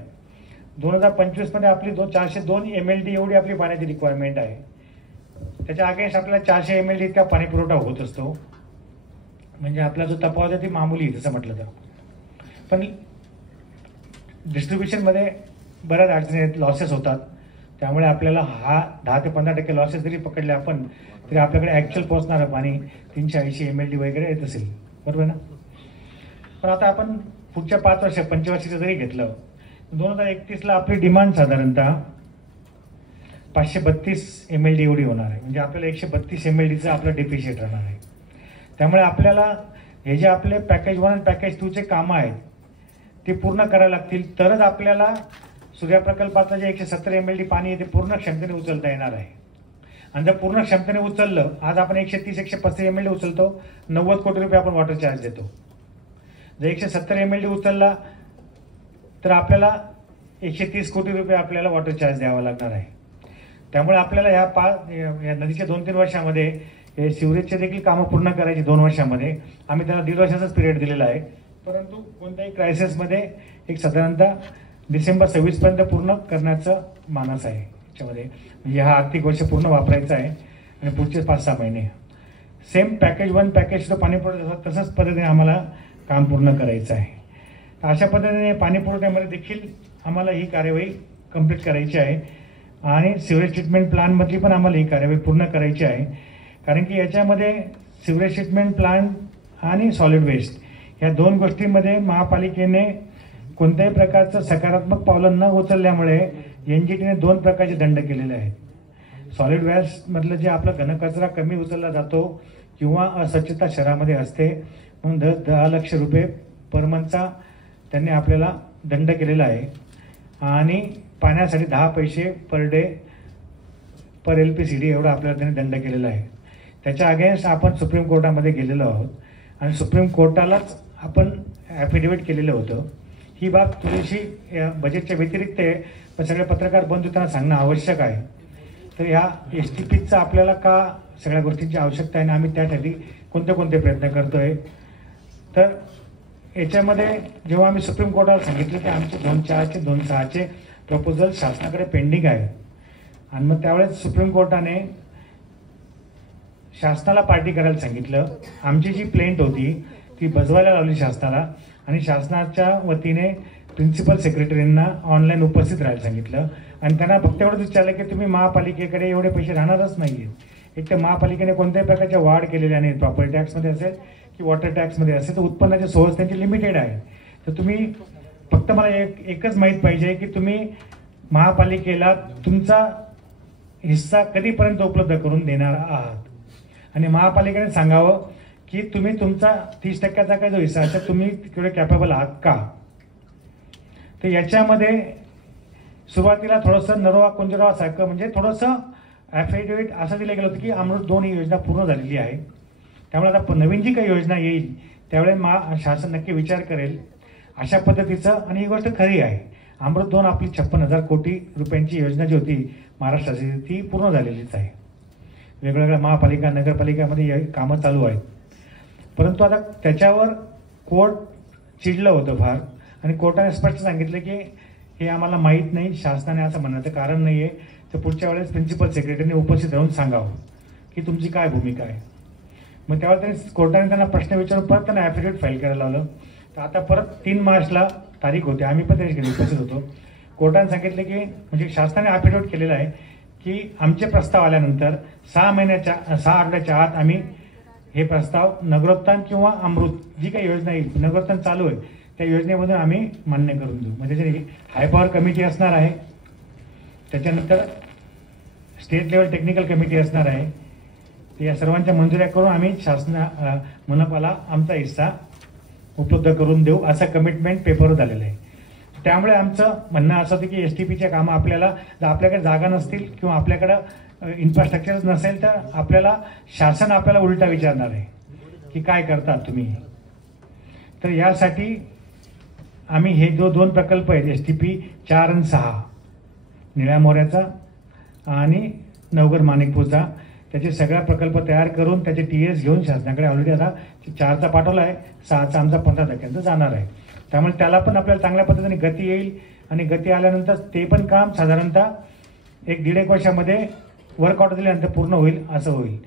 2025मध्ये आपली 402 MLD एवढी आपली पाण्याची रिक्वायरमेंट आहे. त्याच्या अगेन्स्ट आपल्याला 400 MLD इतका पाणी पुरवठा होत असतो. म्हणजे आपला जो तफावत आहे ती मामूली तसं म्हटलं तर, पण डिस्ट्रीब्युशनमध्ये बऱ्याच अडचणी आहेत, लॉसेस होतात. त्यामुळे आपल्याला 10 ते 15% लॉसेस जरी पकडले आपण तरी आपल्याकडे ॲक्च्युअल पोहोचणारं पाणी 380 MLD वगैरे येत असेल, बरोबर ना. पण आता आपण पुढच्या 5 वर्ष पंचवार्षिकचं जरी घेतलं 2031ला आपली डिमांड साधारणतः 532 MLD एवढी होणार आहे. म्हणजे आपल्याला 132 MLDचं आपलं डेफिशिट राहणार आहे. त्यामुळे आपल्याला हे जे आपले पॅकेज 1 आणि पॅकेज 2चे कामं आहेत ते पूर्ण करायला लागतील, तरच आपल्याला सूर्या प्रकल्पातलं जे 170 MLD पाणी आहे ते पूर्ण क्षमतेने उचलता येणार आहे. आणि जर पूर्ण क्षमतेने उचललं, आज आपण 130-135 MLD उचलतो, 90 कोटी रुपये आपण वॉटर चार्ज देतो. जर 170 MLD उचलला तर आपल्याला 130 कोटी रुपये आपल्याला वॉटर चार्ज द्यावा लागणार आहे. त्यामुळे आपल्याला या नदीच्या 2-3 वर्षामध्ये हे सिवरेजचे देखील कामं पूर्ण करायची 2 वर्षामध्ये. आम्ही त्याला 1.5 वर्षाचाच पिरियड दिलेला आहे, परंतु कोणत्याही क्रायसिसमध्ये एक साधारणतः डिसेंबर 26 पर्यंत पूर्ण करण्याचं मानस आहे याच्यामध्ये. म्हणजे हा आर्थिक वर्ष पूर्ण वापरायचा आहे आणि पुढचे 5-6 महिने सेम पॅकेज 1 पॅकेज 2 पाणी पुरवठा तसंच पद्धतीने आम्हाला काम पूर्ण करायचं आहे. अशा पद्धतीने पाणी पुरवठ्यामध्ये देखील आम्हाला ही कार्यवाही कंप्लीट करायची आहे, आणि सिवरेज ट्रीटमेंट प्लांटमधली पण आम्हाला ही कार्यवाही पूर्ण करायची आहे. कारण की याच्यामध्ये सिवरेज ट्रीटमेंट प्लांट आणि सॉलिड वेस्ट ह्या 2 गोष्टींमध्ये महापालिकेने कोणत्याही प्रकारचं सकारात्मक पावलं न उचलल्यामुळे NGTने 2 प्रकारचे दंड केलेले आहेत. सॉलिड वेस्टमधलं जे आपला घनकचरा कमी उचलला जातो किंवा अस्वच्छता शहरामध्ये असते म्हणून 10 लाख रुपये पर मंथचा त्यांनी आपल्याला दंड केलेला आहे. आणि पाण्यासाठी 10 पैसे पर डे पर LPCD एवढा आपल्याला त्यांनी दंड केलेला आहे. त्याच्या अगेन्स्ट आपण सुप्रीम कोर्टामध्ये गेलेलो आहोत आणि सुप्रीम कोर्टालाच आपण ॲफिडेविट केलेलं होतं. ही बाब थोडीशी बजेटच्या व्यतिरिक्त आहे, पण सगळे पत्रकार बंधू त्यांना सांगणं आवश्यक आहे तर ह्या STPचा आपल्याला का सगळ्या गोष्टींची आवश्यकता आहे आणि आम्ही त्यासाठी कोणते कोणते प्रयत्न करतो आहे. तर याच्यामध्ये जेव्हा आम्ही सुप्रीम कोर्टाला सांगितलं की आमचे 2.4चे 2.6चे प्रपोजल शासनाकडे पेंडिंग आहे आणि मग त्यावेळेस सुप्रीम कोर्टाने शासनाला पार्टी करायला सांगितलं. आमची जी प्लेंट होती ती बजवायला लावली शासनाला आणि शासनाच्या वतीने प्रिन्सिपल सेक्रेटरींना ऑनलाईन उपस्थित राहायला सांगितलं आणि त्यांना फक्त एवढंच विचारलं की तुम्ही महापालिकेकडे एवढे पैसे राहणारच नाही आहेत. एक तर महापालिकेने कोणत्याही प्रकारच्या वाढ केलेल्या नाहीत, प्रॉपर्टी टॅक्समध्ये असेल की वॉटर टॅक्समध्ये असेल, तर उत्पन्नाचे सोर्स त्यांचे लिमिटेड आहे. तर तुम्ही फक्त मला एकच माहीत पाहिजे की तुम्ही महापालिकेला तुमचा हिस्सा कधीपर्यंत उपलब्ध करून देणार आहात आणि महापालिकेने सांगावं की तुम्ही तुमचा 30% काय जो हिस्सा असेल तुम्ही तेवढे कॅपेबल आहात का. तर याच्यामध्ये सुरुवातीला थोडंसं नरोवा कुंजरोवा सारखं म्हणजे थोडंसं ॲफिडेविट असं दिलं गेलं होतं की अमृत 2 ही योजना पूर्ण झालेली आहे, त्यामुळे आता नवीन जी काही योजना येईल त्यावेळेस शासन नक्की विचार करेल अशा पद्धतीचं. आणि ही गोष्ट खरी आहे, अमृत 2 आपली 56,000 कोटी रुपयांची योजना जी होती महाराष्ट्राची ती पूर्ण झालेलीच आहे. वेगवेगळ्या महापालिका नगरपालिकामध्ये कामं चालू आहेत, परंतु आता त्याच्यावर कोर्ट चिडलं होतं फार आणि कोर्टाने स्पष्ट सांगितलं की हे आम्हाला माहीत नाही, शासनाने असं म्हणण्याचं कारण नाही आहे, तर पुढच्या वेळेस प्रिन्सिपल सेक्रेटरीने उपस्थित राहून सांगावं की तुमची काय भूमिका आहे. मग त्यावेळेस त्यांनी कोर्टाने त्यांना प्रश्न विचारून परत त्यांना ॲफिडेविट फाईल करायला लावलं. तर आता परत 3 मार्चला तारीख होती, आम्ही पण त्याच्या उपस्थित होतो. कोर्टाने सांगितलं की म्हणजे शासनाने ॲफिडेविट केलेलं आहे की आमचे प्रस्ताव आल्यानंतर 6 आठवड्याच्या आत आम्ही हे प्रस्ताव नगरोत्थान किंवा अमृत जी काही योजना येईल, नगरोत्थान चालू आहे त्या योजनेमधून आम्ही मान्य करून देऊ. म्हणजे त्याची हाय पॉवर कमिटी असणार आहे, त्याच्यानंतर स्टेट लेवल टेक्निकल कमिटी असणार आहे, या सर्वांच्या मंजुऱ्या करून आम्ही मनपाला आमचा हिस्सा उपलब्ध करून देऊ असं कमिटमेंट पेपरवर झालेलं आहे. त्यामुळे आमचं म्हणणं असं होतं की STPच्या कामं आपल्याला जर आपल्याकडे जागा नसतील किंवा आपल्याकडं इन्फ्रास्ट्रक्चरच नसेल तर आपल्याला शासन आपल्याला उलटा विचारणार आहे की काय करतात तुम्ही. तर यासाठी आम्ही हे जो 2 प्रकल्प आहेत STP 4 आणि 6 निळ्या मोऱ्याचा आणि नवघर माणिकपूरचा, त्याचे सगळा प्रकल्प तयार करून त्याचे TS घेऊन शासनाकडे ऑलरेडी आता 4चा पाठवला आहे, 6चा आमचा 15% जाणार आहे. त्यामुळे त्याला पण आपल्याला चांगल्या पद्धतीने गती येईल आणि गती आल्यानंतर ते पण काम साधारणतः 1-1.5 वर्षामध्ये वर्क ऑर्डर दिल्यानंतर पूर्ण होईल असं होईल,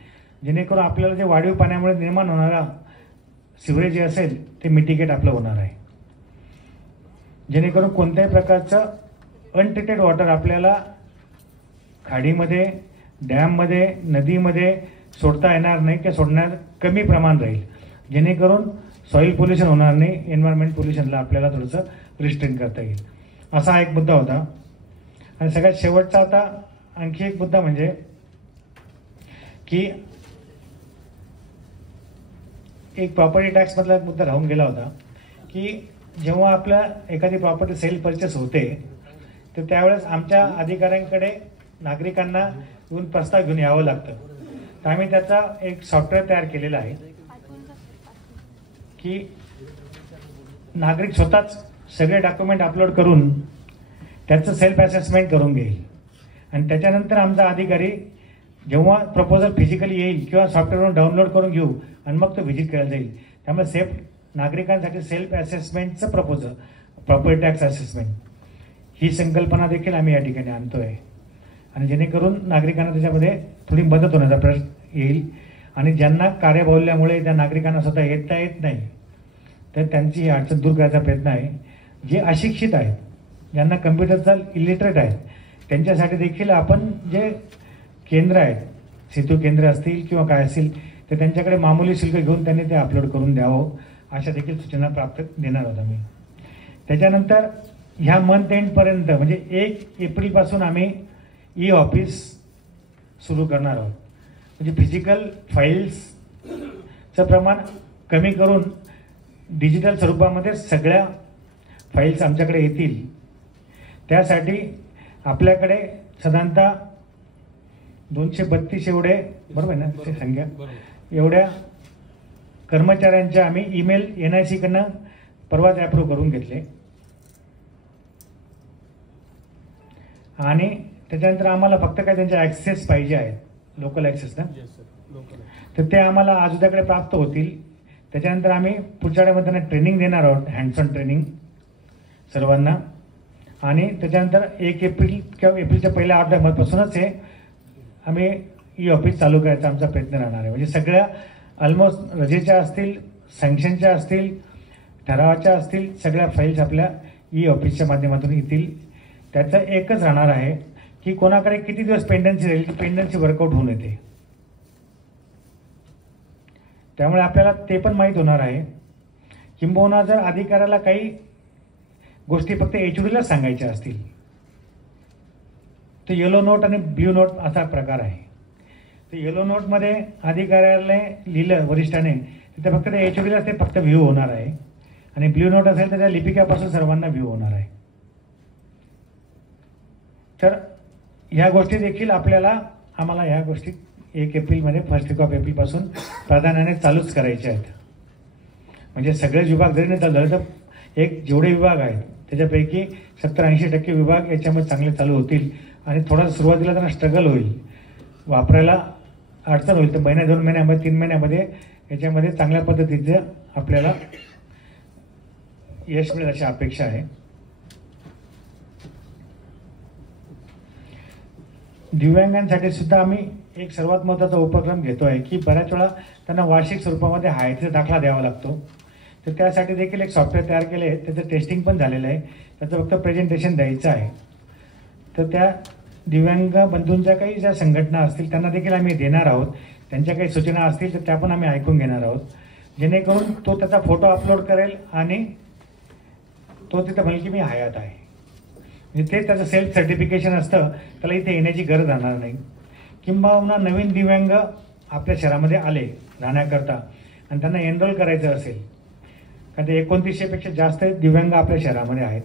जेणेकरून आपल्याला जे वाढीव पाण्यामुळे निर्माण होणारा सिवरेज जे असेल ते मिटिगेट आपलं होणार आहे, जेणेकरून कोणत्याही प्रकारचं अनट्रीटेड वॉटर आपल्याला खाडीमध्ये, डॅममध्ये, नदीमध्ये सोडता येणार नाही किंवा सोडण्यात कमी प्रमाण राहील, जेणेकरून सॉईल पोल्युशन होणार नाही, एन्व्हायरमेंट पोल्युशनला आपल्याला थोडंसं रिस्ट्रेन करता येईल. असा एक मुद्दा होता. आणि सगळ्यात शेवटचा आता आणखी एक मुद्दा म्हणजे की एक प्रॉपर्टी टॅक्समधला एक मुद्दा राहून गेला होता की जेव्हा आपल्या एखादी प्रॉपर्टी सेल परचेस होते तर त्यावेळेस आमच्या अधिकाऱ्यांकडे नागरिकांना येऊन प्रस्ताव घेऊन यावं लागतं. तर आम्ही त्याचा एक सॉफ्टवेअर तयार केलेला आहे की नागरिक स्वतःच सगळे डॉक्युमेंट अपलोड करून त्याचं सेल्फ असेसमेंट करून घेईल आणि त्याच्यानंतर आमचा अधिकारी जेव्हा प्रपोजल फिजिकली येईल किंवा सॉफ्टवेअरवरून डाउनलोड करून घेऊ आणि मग तो व्हिजिट करायला जाईल. त्यामुळे नागरिकांसाठी सेल्फ असेसमेंटचं प्रपोजल, प्रॉपर्टी टॅक्स असेसमेंट ही संकल्पना देखील आम्ही या ठिकाणी आणतो आहे आणि जेणेकरून नागरिकांना त्याच्यामध्ये थोडी मदत होण्याचा प्रश्न येईल आणि ज्यांना कार्यबाहुल्यामुळे त्या नागरिकांना स्वतः येता येत नाही तर त्यांची ही अडचण दूर करायचा प्रयत्न आहे. जे अशिक्षित आहेत, ज्यांना कम्प्युटरचा इलिटरेट आहेत, त्यांच्यासाठी देखील आपण जे केंद्र आहेत, सेतू केंद्र असतील किंवा काय असतील, तर त्यांच्याकडे मामूली शुल्क घेऊन त्यांनी ते अपलोड करून द्यावं अशा देखील सूचना प्राप्त देणार आहोत आम्ही. त्याच्यानंतर ह्या मंथ एंडपर्यंत म्हणजे 1 एप्रिलपासून आम्ही ऑफिस सुरू करणार आहोत. म्हणजे फिजिकल फाईल्सचं प्रमाण कमी करून डिजिटल स्वरूपामध्ये सगळ्या फाईल्स आमच्याकडे येतील. त्यासाठी आपल्याकडे साधारणतः 232 एवढे, बरोबर आहे ना ते संख्या, एवढ्या कर्मचाऱ्यांच्या आम्ही ईमेल NIC कडनं परवाच अप्रूव्ह करून घेतले आणि त्याच्यानंतर आम्हाला फक्त काय त्यांचे ॲक्सेस पाहिजे आहेत, लोकल ॲक्सेस ना, तर ते आम्हाला आज उद्याकडे प्राप्त होतील. त्याच्यानंतर आम्ही पुढच्या वेळेमध्ये त्यांना ट्रेनिंग देणार आहोत, हँड्स ऑन ट्रेनिंग सर्वांना. आणि त्याच्यानंतर 1 एप्रिल किंवा एप्रिलच्या पहिल्या आठवड्यापासूनच हे आम्ही ई ऑफिस चालू करायचा आमचा प्रयत्न राहणार आहे. म्हणजे सगळ्या ऑलमोस्ट रजेच्या असतील, सँक्शनच्या असतील, ठरावाच्या असतील, सगळ्या फाईल्स आपल्या ई ऑफिसच्या माध्यमातून येतील. त्याचं एकच राहणार आहे की कोणाकडे किती दिवस पेंडन्सी राहील, ती पेंडन्सी वर्कआउट होऊन येते. त्यामुळे आपल्याला ते पण माहीत होणार आहे. किंबहुना जर अधिकाऱ्याला काही गोष्टी फक्त HODलाच सांगायच्या असतील तर येलो नोट आणि ब्ल्यू नोट असा प्रकार आहे. तर येलो नोटमध्ये अधिकाऱ्याला लिहिलं वरिष्ठाने तिथे फक्त ते HODलाच ते फक्त व्ह्यू होणार आहे, आणि ब्ल्यू नोट असेल तर त्या लिपिकापासून सर्वांना व्ह्यू होणार आहे. तर ह्या गोष्टी देखील आम्हाला ह्या गोष्टी 1 एप्रिलमध्ये, फर्स्ट वीक ऑफ एप्रिलपासून प्राधान्याने चालूच करायच्या आहेत. म्हणजे सगळेच विभाग जरी नाही चालू तर जेवढे विभाग आहेत त्याच्यापैकी 70-80% विभाग याच्यामध्ये चांगले चालू होतील. आणि थोडा सुरुवातीला त्यांना स्ट्रगल होईल, वापरायला अडचण होईल, तर महिन्या 2 महिन्यामध्ये 3 महिन्यामध्ये याच्यामध्ये चांगल्या पद्धतीचं आपल्याला यश मिळेल अशी अपेक्षा आहे. दिव्यांगांसाठी सुद्धा आम्ही एक सर्वात महत्त्वाचा उपक्रम घेतो आहे की बऱ्याच वेळा त्यांना वार्षिक स्वरूपामध्ये हायतीचा दाखला द्यावा लागतो. तर त्यासाठी देखील एक सॉफ्टवेअर तयार केले आहे, त्याचं टेस्टिंग पण झालेलं आहे, त्याचं फक्त प्रेझेंटेशन द्यायचं आहे. तर त्या दिव्यांग बंधूंच्या काही ज्या संघटना असतील त्यांना देखील आम्ही देणार आहोत. त्यांच्या काही सूचना असतील तर त्या पण आम्ही ऐकून घेणार आहोत, जेणेकरून तो त्याचा फोटो अपलोड करेल आणि तो तिथं म्हणेल की मी हयात आहे. म्हणजे ते त्याचं सेल्फ सर्टिफिकेशन असतं, त्याला इथे येण्याची गरज राहणार नाही. किंबहुना नवीन दिव्यांग आपल्या शहरामध्ये आले राहण्याकरता आणि त्यांना एनरोल करायचं असेल, कारण ते 2900पेक्षा जास्त दिव्यांग आपल्या शहरामध्ये आहेत,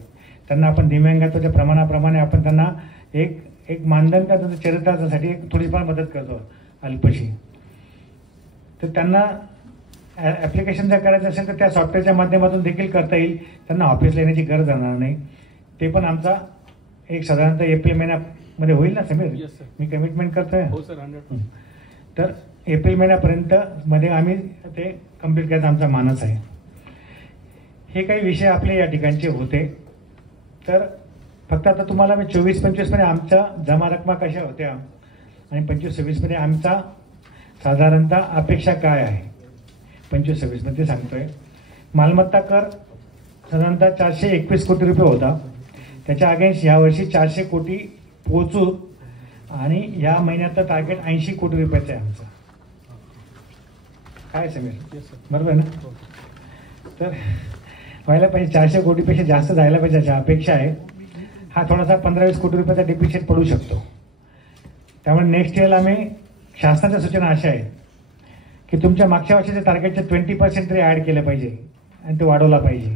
त्यांना आपण दिव्यांगाच्या प्रमाणाप्रमाणे आपण त्यांना एक मानधन का त्यांचं चरित्रासाठी थोडीफार मदत करतो अल्पशी. तर त्यांना ॲप्लिकेशन जर करायचं असेल तर त्या सॉफ्टवेअरच्या माध्यमातून देखील करता येईल, त्यांना ऑफिसला येण्याची गरज राहणार नाही. ते पण आमचा एक साधारणतः एप्रिल महिन्यामध्ये होईल ना समीर? मी कमिटमेंट करतोय. हो सर, 100%. तर एप्रिल महिन्यापर्यंत मध्ये आम्ही ते कंप्लीट करायचा आमचा मानस आहे. हे काही विषय आपले या ठिकाणचे होते. तर फक्त आता तुम्हाला मी 24-25मध्ये आमच्या जमा रकमा कशा होत्या आणि 25-26मध्ये आमचा साधारणतः अपेक्षा काय आहे 25-26मध्ये सांगतोय. मालमत्ता कर साधारणतः 421 कोटी रुपये होता, त्याच्या अगेन्स्ट यावर्षी 400 कोटी पोहोचू आणि या महिन्याचं टार्गेट 80 कोटी रुपयाचं आहे आमचं. काय समीर, बरोबर आहे ना? तर व्हायला पाहिजे, 400 कोटीपेक्षा जास्त जायला पाहिजे अशा अपेक्षा आहे. हा थोडासा 15-20 कोटी रुपयाचा डेफिसिट पडू शकतो. त्यामुळे नेक्स्ट इयरला आम्ही शासनाच्या सूचना अशा आहेत की तुमच्या मागच्या वर्षाच्या टार्गेटचे 20% तरी ॲड केलं पाहिजे आणि ते वाढवला पाहिजे.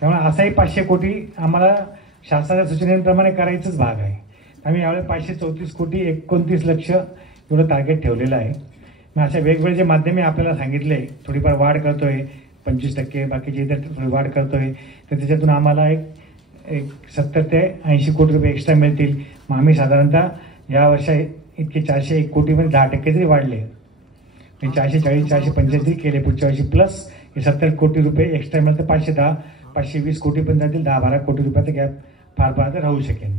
त्यामुळे असाही 500 कोटी आम्हाला शासनाच्या सूचनेप्रमाणे करायचंच भाग आहे. आम्ही यावेळी 534 कोटी 29 लक्ष एवढं टार्गेट ठेवलेलं आहे. मग अशा वेगवेगळे जे माध्यमे आपल्याला सांगितले, थोडीफार वाढ करतोय 25%, बाकीचे इतर थोडी वाढ करतोय, तर त्याच्यातून आम्हाला एक 70 ते 80 कोटी रुपये एक्स्ट्रा मिळतील. मग आम्ही साधारणतः या वर्षा इतके 401 कोटीमध्ये 10% जरी वाढले, 440-445 केले पुढच्या वर्षी, प्लस हे 70 कोटी रुपये एक्स्ट्रा मिळतं, 510-520 कोटी पण जातील. 10-12 कोटी रुपयाचा गॅप फार फार तर राहू शकेल.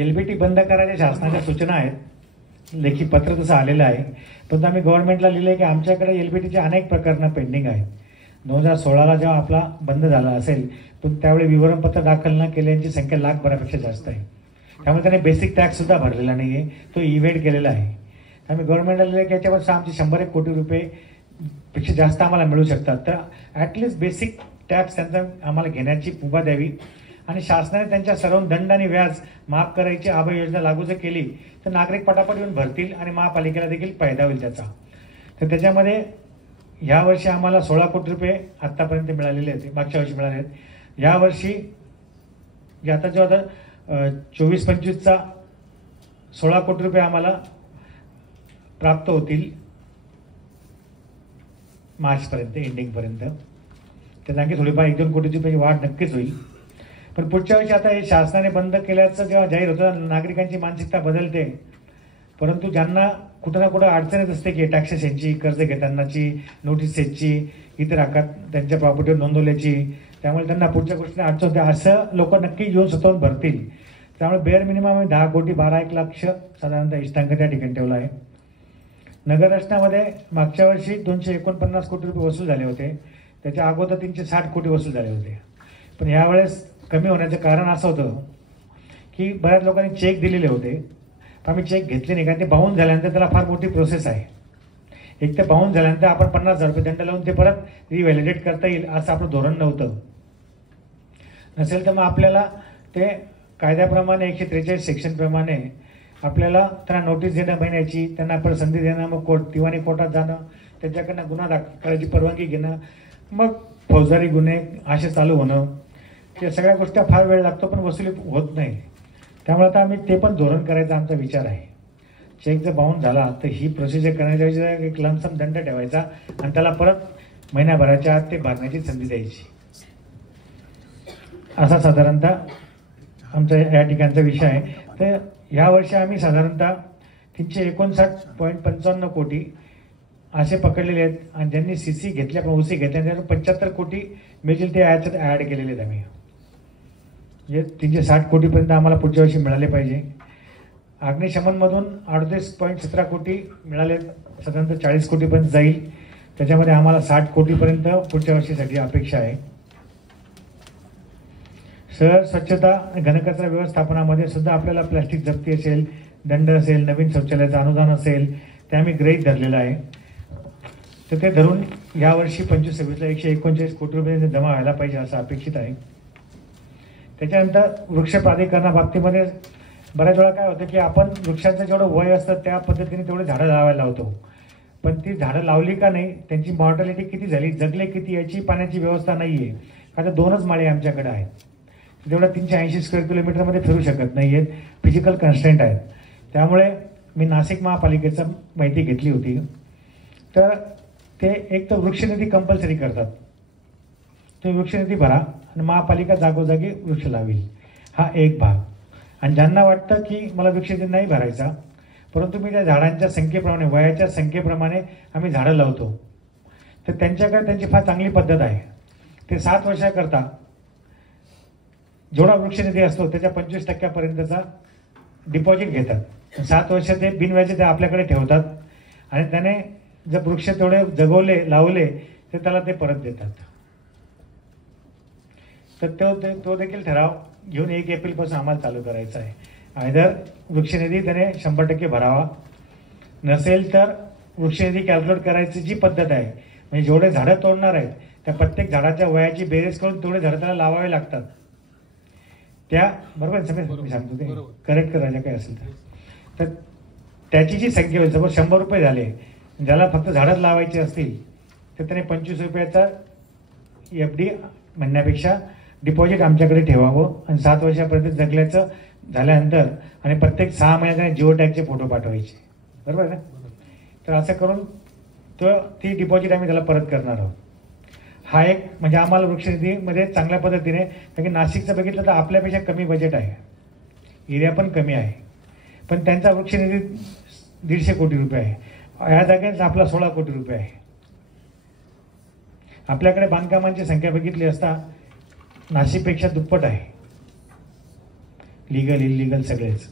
LBT बंद करायच्या शासनाच्या सूचना आहेत, लेखी पत्र तसं आलेलं आहे. पण आम्ही गव्हर्नमेंटला लिहिलं आहे की आमच्याकडे LBTचे अनेक प्रकरणं पेंडिंग आहेत. 2016ला जेव्हा आपला बंद झाला असेल पण त्यावेळी विवरणपत्र दाखल न केल्याची संख्या लाखभरापेक्षा जास्त आहे. त्यामुळे त्याने बेसिक टॅक्ससुद्धा भरलेला नाही आहे, तो इव्हेड केलेला आहे. आम्ही गव्हर्नमेंटला लिहिलं की याच्यावर आमचे 100 कोटी रुपयेपेक्षा जास्त आम्हाला मिळू शकतात. तर ॲटलिस्ट बेसिक टॅक्स त्यांचा आम्हाला घेण्याची मुभा द्यावी आणि शासनाने त्यांच्या सर्व दंड आणि व्याज माफ करायची अभय योजना लागू जर केली तर नागरिक पटापट येऊन भरतील आणि महापालिकेला देखील फायदा होईल त्याचा. तर त्याच्यामध्ये यावर्षी आम्हाला 16 कोटी रुपये आत्तापर्यंत मिळालेले आहेत, मागच्या वर्षी मिळाले आहेत. यावर्षी आता जो आता 24-25चा 16 कोटी रुपये आम्हाला प्राप्त होतील मार्चपर्यंत, एंडिंगपर्यंत. त्यात आणखी थोडीफार 1-2 कोटी रुपयाची वाढ नक्कीच होईल. पण पुढच्या वर्षी आता हे शासनाने बंद केल्याचं जेव्हा जाहीर होतं, नागरिकांची मानसिकता बदलते. परंतु ज्यांना कुठं ना कुठं अडचण येत असते की टॅक्सेशनची, कर्ज घेतानाची, नोटिसेसची, इतर आकार त्यांच्या प्रॉपर्टीवर नोंदवल्याची, त्यामुळे त्यांना पुढच्या गोष्टीने अडचण होते. असं लोक नक्की येऊन स्वतःहून भरतील. त्यामुळे बेअर मिनिमम आम्ही 10 कोटी 12-1 लाख साधारणतः इष्टांक त्या ठिकाणी ठेवला आहे. नगररचनामध्ये मागच्या वर्षी 249 कोटी रुपये वसूल झाले होते. त्याच्या अगोदर 360 कोटी वसूल झाले होते. पण यावेळेस कमी होण्याचं कारण असं होतं की बऱ्याच लोकांनी चेक दिलेले होते. आम्ही चेक घेतले नाही, कारण ते बाउन्स झाल्यानंतर त्याला फार मोठी प्रोसेस आहे. एक तर बाउन्स झाल्यानंतर आपण 50,000 रुपये दंड लावून ते परत रिव्हॅलिडेट करता येईल असं आपलं धोरण नव्हतं. नसेल तर मग आपल्याला ते कायद्याप्रमाणे 143 सेक्शनप्रमाणे आपल्याला त्यांना नोटीस देणं महिन्याची, त्यांना परत संधी देणं, मग दिवाणी कोर्टात जाणं, त्यांच्याकडनं गुन्हा दाखल करायची परवानगी घेणं, मग फौजदारी गुन्हे असे चालू होणं, या सगळ्या गोष्टी फार वेळ लागतो, पण वसुली होत नाही. त्यामुळे आता आम्ही ते पण धोरण करायचा आमचा विचार आहे. चेक जर बाउन्स झाला तर ही प्रोसिजर करण्याच्या एक लमसम दंड ठेवायचा आणि त्याला परत महिन्याभराच्या आत ते भरण्याची संधी द्यायची. असा साधारणतः आमचा या ठिकाणचा विषय आहे. तर यावर्षी आम्ही साधारणतः 359.55 कोटी असे पकडलेले आहेत. आणि ज्यांनी CC घेतल्या, पण OC घेतल्या, त्याच्यात 75 कोटी मिळतील ते याच्यात ॲड केलेले आहेत आम्ही. म्हणजे 360 कोटीपर्यंत आम्हाला पुढच्या वर्षी मिळाले पाहिजे. अग्निशमनमधून 38.17 कोटी मिळाले, साधारणतः 40 कोटीपर्यंत जाईल. त्याच्यामध्ये आम्हाला 60 कोटीपर्यंत पुढच्या वर्षीसाठी अपेक्षा आहे. शहर स्वच्छता घनकचरा व्यवस्थापनामध्ये सुद्धा आपल्याला प्लॅस्टिक जप्ती असेल, दंड असेल, नवीन शौचालयाचं अनुदान असेल, ते आम्ही गृहीत धरलेलं आहे. तर ते धरून यावर्षी 25-26ला 139 कोटी रुपये जमा व्हायला पाहिजे असं अपेक्षित आहे. त्याच्यानंतर वृक्ष प्राधिकरणाबाबतीमध्ये बऱ्याच वेळा काय होतं की आपण वृक्षांचं जेवढं वय असतं त्या पद्धतीने तेवढे झाडं लावायला लावतो, पण ती झाडं लावली का नाही, त्यांची मॉर्टॅलिटी किती झाली, जगले किती, याची पाण्याची व्यवस्था नाही आहे. आता 2च माळे आमच्याकडे आहेत, तेवढ्या 380 स्क्वेअर किलोमीटरमध्ये फिरू शकत नाही आहेत, फिजिकल कन्स्ट्रेंट आहेत. त्यामुळे मी नाशिक महापालिकेचं माहिती घेतली होती. तर ते एक तर वृक्षनिधी कंपल्सरी करतात, तुम्ही वृक्षनिधी भरा आणि महापालिका जागोजागी वृक्ष लावेल, हा एक भाग. आणि ज्यांना वाटतं की मला वृक्षनिधी नाही भरायचा, परंतु मी त्या झाडांच्या संख्येप्रमाणे, वयाच्या संख्येप्रमाणे आम्ही झाडं लावतो, तर त्यांच्याकडे त्यांची फार चांगली पद्धत आहे. ते 7 वर्षाकरता जेवढा वृक्षनिधी असतो त्याच्या 25% डिपॉझिट घेतात. 7 वर्ष ते बिनव्याजी ते आपल्याकडे ठेवतात आणि त्याने जर वृक्ष तेवढे जगवले, लावले, तर त्याला ते परत देतात. तर तो देखील ठराव घेऊन 1 एप्रिलपासून आम्हाला चालू करायचा आहे. आयदर वृक्षनिधी त्याने 100% भरावा, नसेल तर वृक्षनिधी कॅल्क्युलेट करायची जी पद्धत आहे, म्हणजे जेवढे झाडं तोडणार आहेत त्या प्रत्येक झाडाच्या वयाची बेरीज करून तेवढे झाडं त्याला लावावे लागतात. त्या बरोबर सगळं मी सांगतो ते करेक्ट करायचं काय असेल तर त्याची जी संख्या होईल, सपोज 100 रुपये झाले, ज्याला फक्त झाडच लावायची असतील तर त्याने 25 रुपयाचा FD म्हणण्यापेक्षा डिपॉझिट आमच्याकडे ठेवावं आणि 7 वर्षापर्यंत जगल्याचं झाल्यानंतर आणि प्रत्येक 6 महिन्याने जिओ टॅगचे फोटो पाठवायचे, बरोबर ना. तर असं करून ती डिपॉझिट आम्ही त्याला परत करणार आहोत. हा एक म्हणजे आम्हाला वृक्षनिधीमध्ये चांगल्या पद्धतीने, कारण की नाशिकचं बघितलं तर आपल्यापेक्षा कमी बजेट आहे, एरिया पण कमी आहे, पण त्यांचा वृक्षनिधी 150 कोटी रुपये आहे. ह्या जागेत आपला 16 कोटी रुपये आहे. आपल्याकडे बांधकामांची संख्या बघितली असता नाशिकपेक्षा दुप्पट आहे, लिगल इलिगल सगळेच.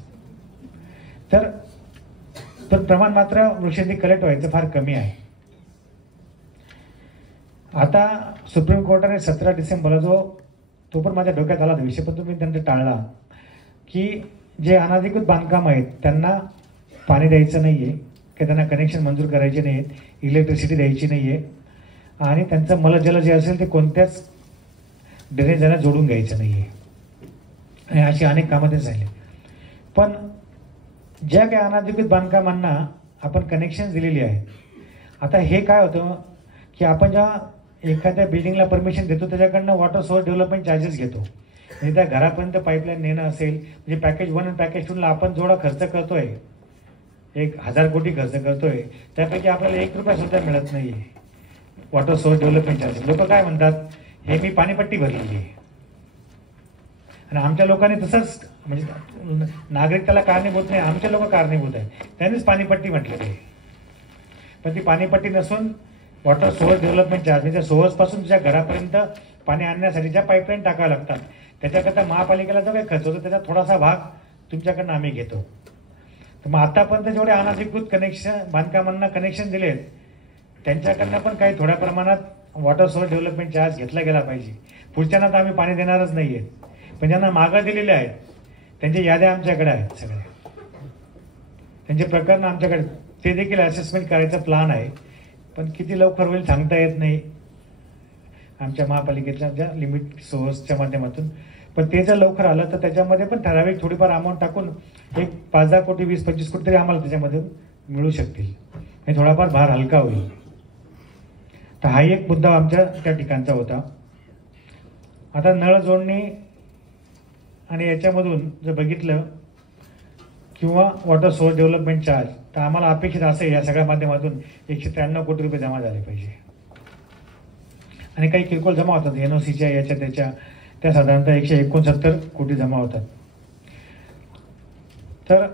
तर प्रमाण मात्र वृक्षनिधी कलेक्ट व्हायचं फार कमी आहे. आता सुप्रीम कोर्टाने 17 डिसेंबरला तो पण माझ्या डोक्यात आला विषय, पण तुम्ही त्यांना टाळला, की जे अनधिकृत बांधकाम आहेत त्यांना पाणी द्यायचं नाही आहे, की त्यांना कनेक्शन मंजूर करायचे नाही आहेत, इलेक्ट्रिसिटी द्यायची नाही आहे, आणि त्यांचं मलजल जे असेल ते कोणत्याच ड्रेनेजला जोडून घ्यायचं नाही आहे, आणि अशी अनेक कामं ते झाले. पण ज्या काही अनधिकृत बांधकामांना आपण कनेक्शन दिलेली आहेत, आता हे काय होतं की आपण जेव्हा एखाद्या बिल्डिंगला परमिशन देतो त्याच्याकडनं वॉटर सोर्स डेव्हलपमेंट चार्जेस घेतो, म्हणजे त्या घरापर्यंत पाईपलाईन नेणं असेल, म्हणजे पॅकेज 1 आणि पॅकेज 2ला आपण जेवढा खर्च करतोय, 1000 कोटी खर्च करतोय, त्यापैकी आपल्याला 1 रुपया सुद्धा मिळत नाही आहे वॉटर सोर्स डेव्हलपमेंट चार्जेस. लोक काय म्हणतात, हे मी पाणीपट्टी भरलेली आहे. आणि आमच्या लोकांनी तसंच म्हणजे नागरिक त्याला कारणीभूत नाही, आमचे लोक कारणीभूत आहे. त्यांनीच पाणीपट्टी म्हटलं ते. पण ती पाणीपट्टी नसून वॉटर सोर्स डेव्हलपमेंट चार्ज म्हणजे सोर्सपासून तुझ्या घरापर्यंत पाणी आणण्यासाठी ज्या पाईपलाईन टाकाव्या लागतात त्याच्याकरता महापालिकेला जो काही खर्च होतो त्याचा थोडासा भाग तुमच्याकडनं आम्ही घेतो. तर मग आतापर्यंत जेवढे अनधिकृत कनेक्शन बांधकामांना कनेक्शन दिलेत त्यांच्याकडनं पण काही थोड्या प्रमाणात वॉटर सोर्स डेव्हलपमेंट चार्ज घेतला गेला पाहिजे. पुढच्यांना तर आम्ही पाणी देणारच नाही आहेत, पण ज्यांना मागं दिलेले आहेत त्यांच्या याद्या आमच्याकडे आहेत सगळ्या, त्यांचे प्रकरण आमच्याकडे, ते देखील असेसमेंट करायचा प्लॅन आहे. पण किती लवकर होईल सांगता येत नाही आमच्या महापालिकेतल्या ज्या लिमिट सोर्सच्या माध्यमातून. पण ते जर लवकर आलं तर त्याच्यामध्ये पण ठराविक थोडीफार अमाऊंट टाकून एक 5-10 कोटी 20-25 कोटी तरी आम्हाला त्याच्यामध्ये मिळू शकतील आणि थोडाफार भार हलका होईल. तर हा एक मुद्दा आमच्या त्या ठिकाणचा होता. आता नळ जोडणी आणि याच्यामधून जर बघितलं किंवा वॉटर सोर्स डेव्हलपमेंट चार्ज, तर आम्हाला अपेक्षित असं आहे या सगळ्या माध्यमातून 193 कोटी रुपये जमा झाले पाहिजे. आणि काही किरकोळ जमा होतात NOCच्या याच्या त्याच्या, त्या साधारणतः 169 कोटी जमा होतात. तर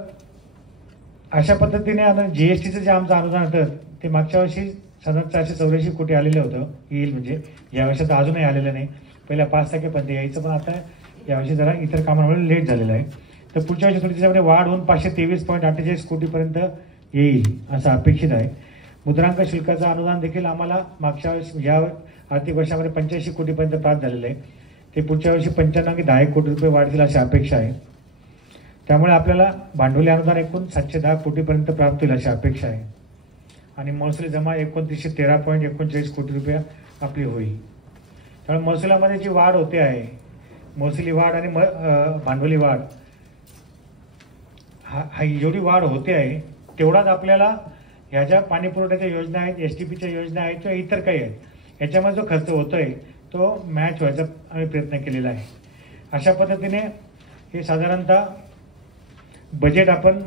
अशा पद्धतीने आता GSTचं जे आमचं अनुदान होतं ते मागच्या वर्षी साधारण 484 कोटी आलेलं होतं, येईल म्हणजे या वर्षात अजूनही आलेलं नाही. पहिल्या 5% पण ते यायचं, पण आता यावर्षी जरा इतर कामांमुळे लेट झालेलं आहे. तर पुढच्या वर्षी थोडी त्याच्यामध्ये वाढ होऊन 523.48 कोटीपर्यंत येईल असं अपेक्षित आहे. मुद्रांक शुल्काचं अनुदान देखील आम्हाला मागच्या वर्षी या आर्थिक वर्षामध्ये 85 कोटीपर्यंत प्राप्त झालेलं आहे. ते पुढच्या वर्षी 95-10 कोटी रुपये वाढतील अशी अपेक्षा आहे. त्यामुळे आपल्याला भांडवली अनुदान एकूण 710 कोटीपर्यंत प्राप्त होईल अशी अपेक्षा आहे. आणि महसुली जमा 2913.39 कोटी रुपये आपली होईल. त्यामुळे महसुलामध्ये जी वाढ होते आहे, महसुली वाढ आणि भांडवली वाढ, हा जेवढी वाढ होते आहे तेवढाच आपल्याला ह्या ज्या पाणी पुरवठ्याच्या योजना आहेत, STPच्या योजना आहेत किंवा इतर काही आहेत याच्यामध्ये जो खर्च होतो आहे तो मॅच व्हायचा आम्ही प्रयत्न केलेला आहे. अशा पद्धतीने हे साधारणतः बजेट आपण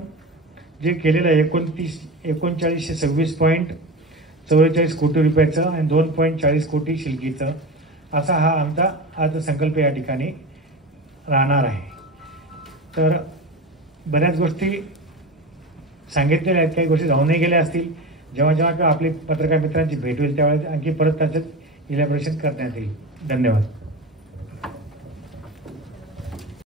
जे केलेलं आहे 3926 कोटी रुपयाचं आणि 2.40 कोटी शिल्लकीचं, असा हा आमचा अर्थसंकल्प या ठिकाणी राहणार आहे. तर बऱ्याच गोष्टी सांगितलेल्या आहेत, काही गोष्टी जाऊनही गेल्या असतील. जेव्हा जेव्हा आपली पत्रकार मित्रांची भेट होईल त्यावेळेस आणखी परत त्याच्यात इलॅबोरेशन करण्यात येईल. धन्यवाद.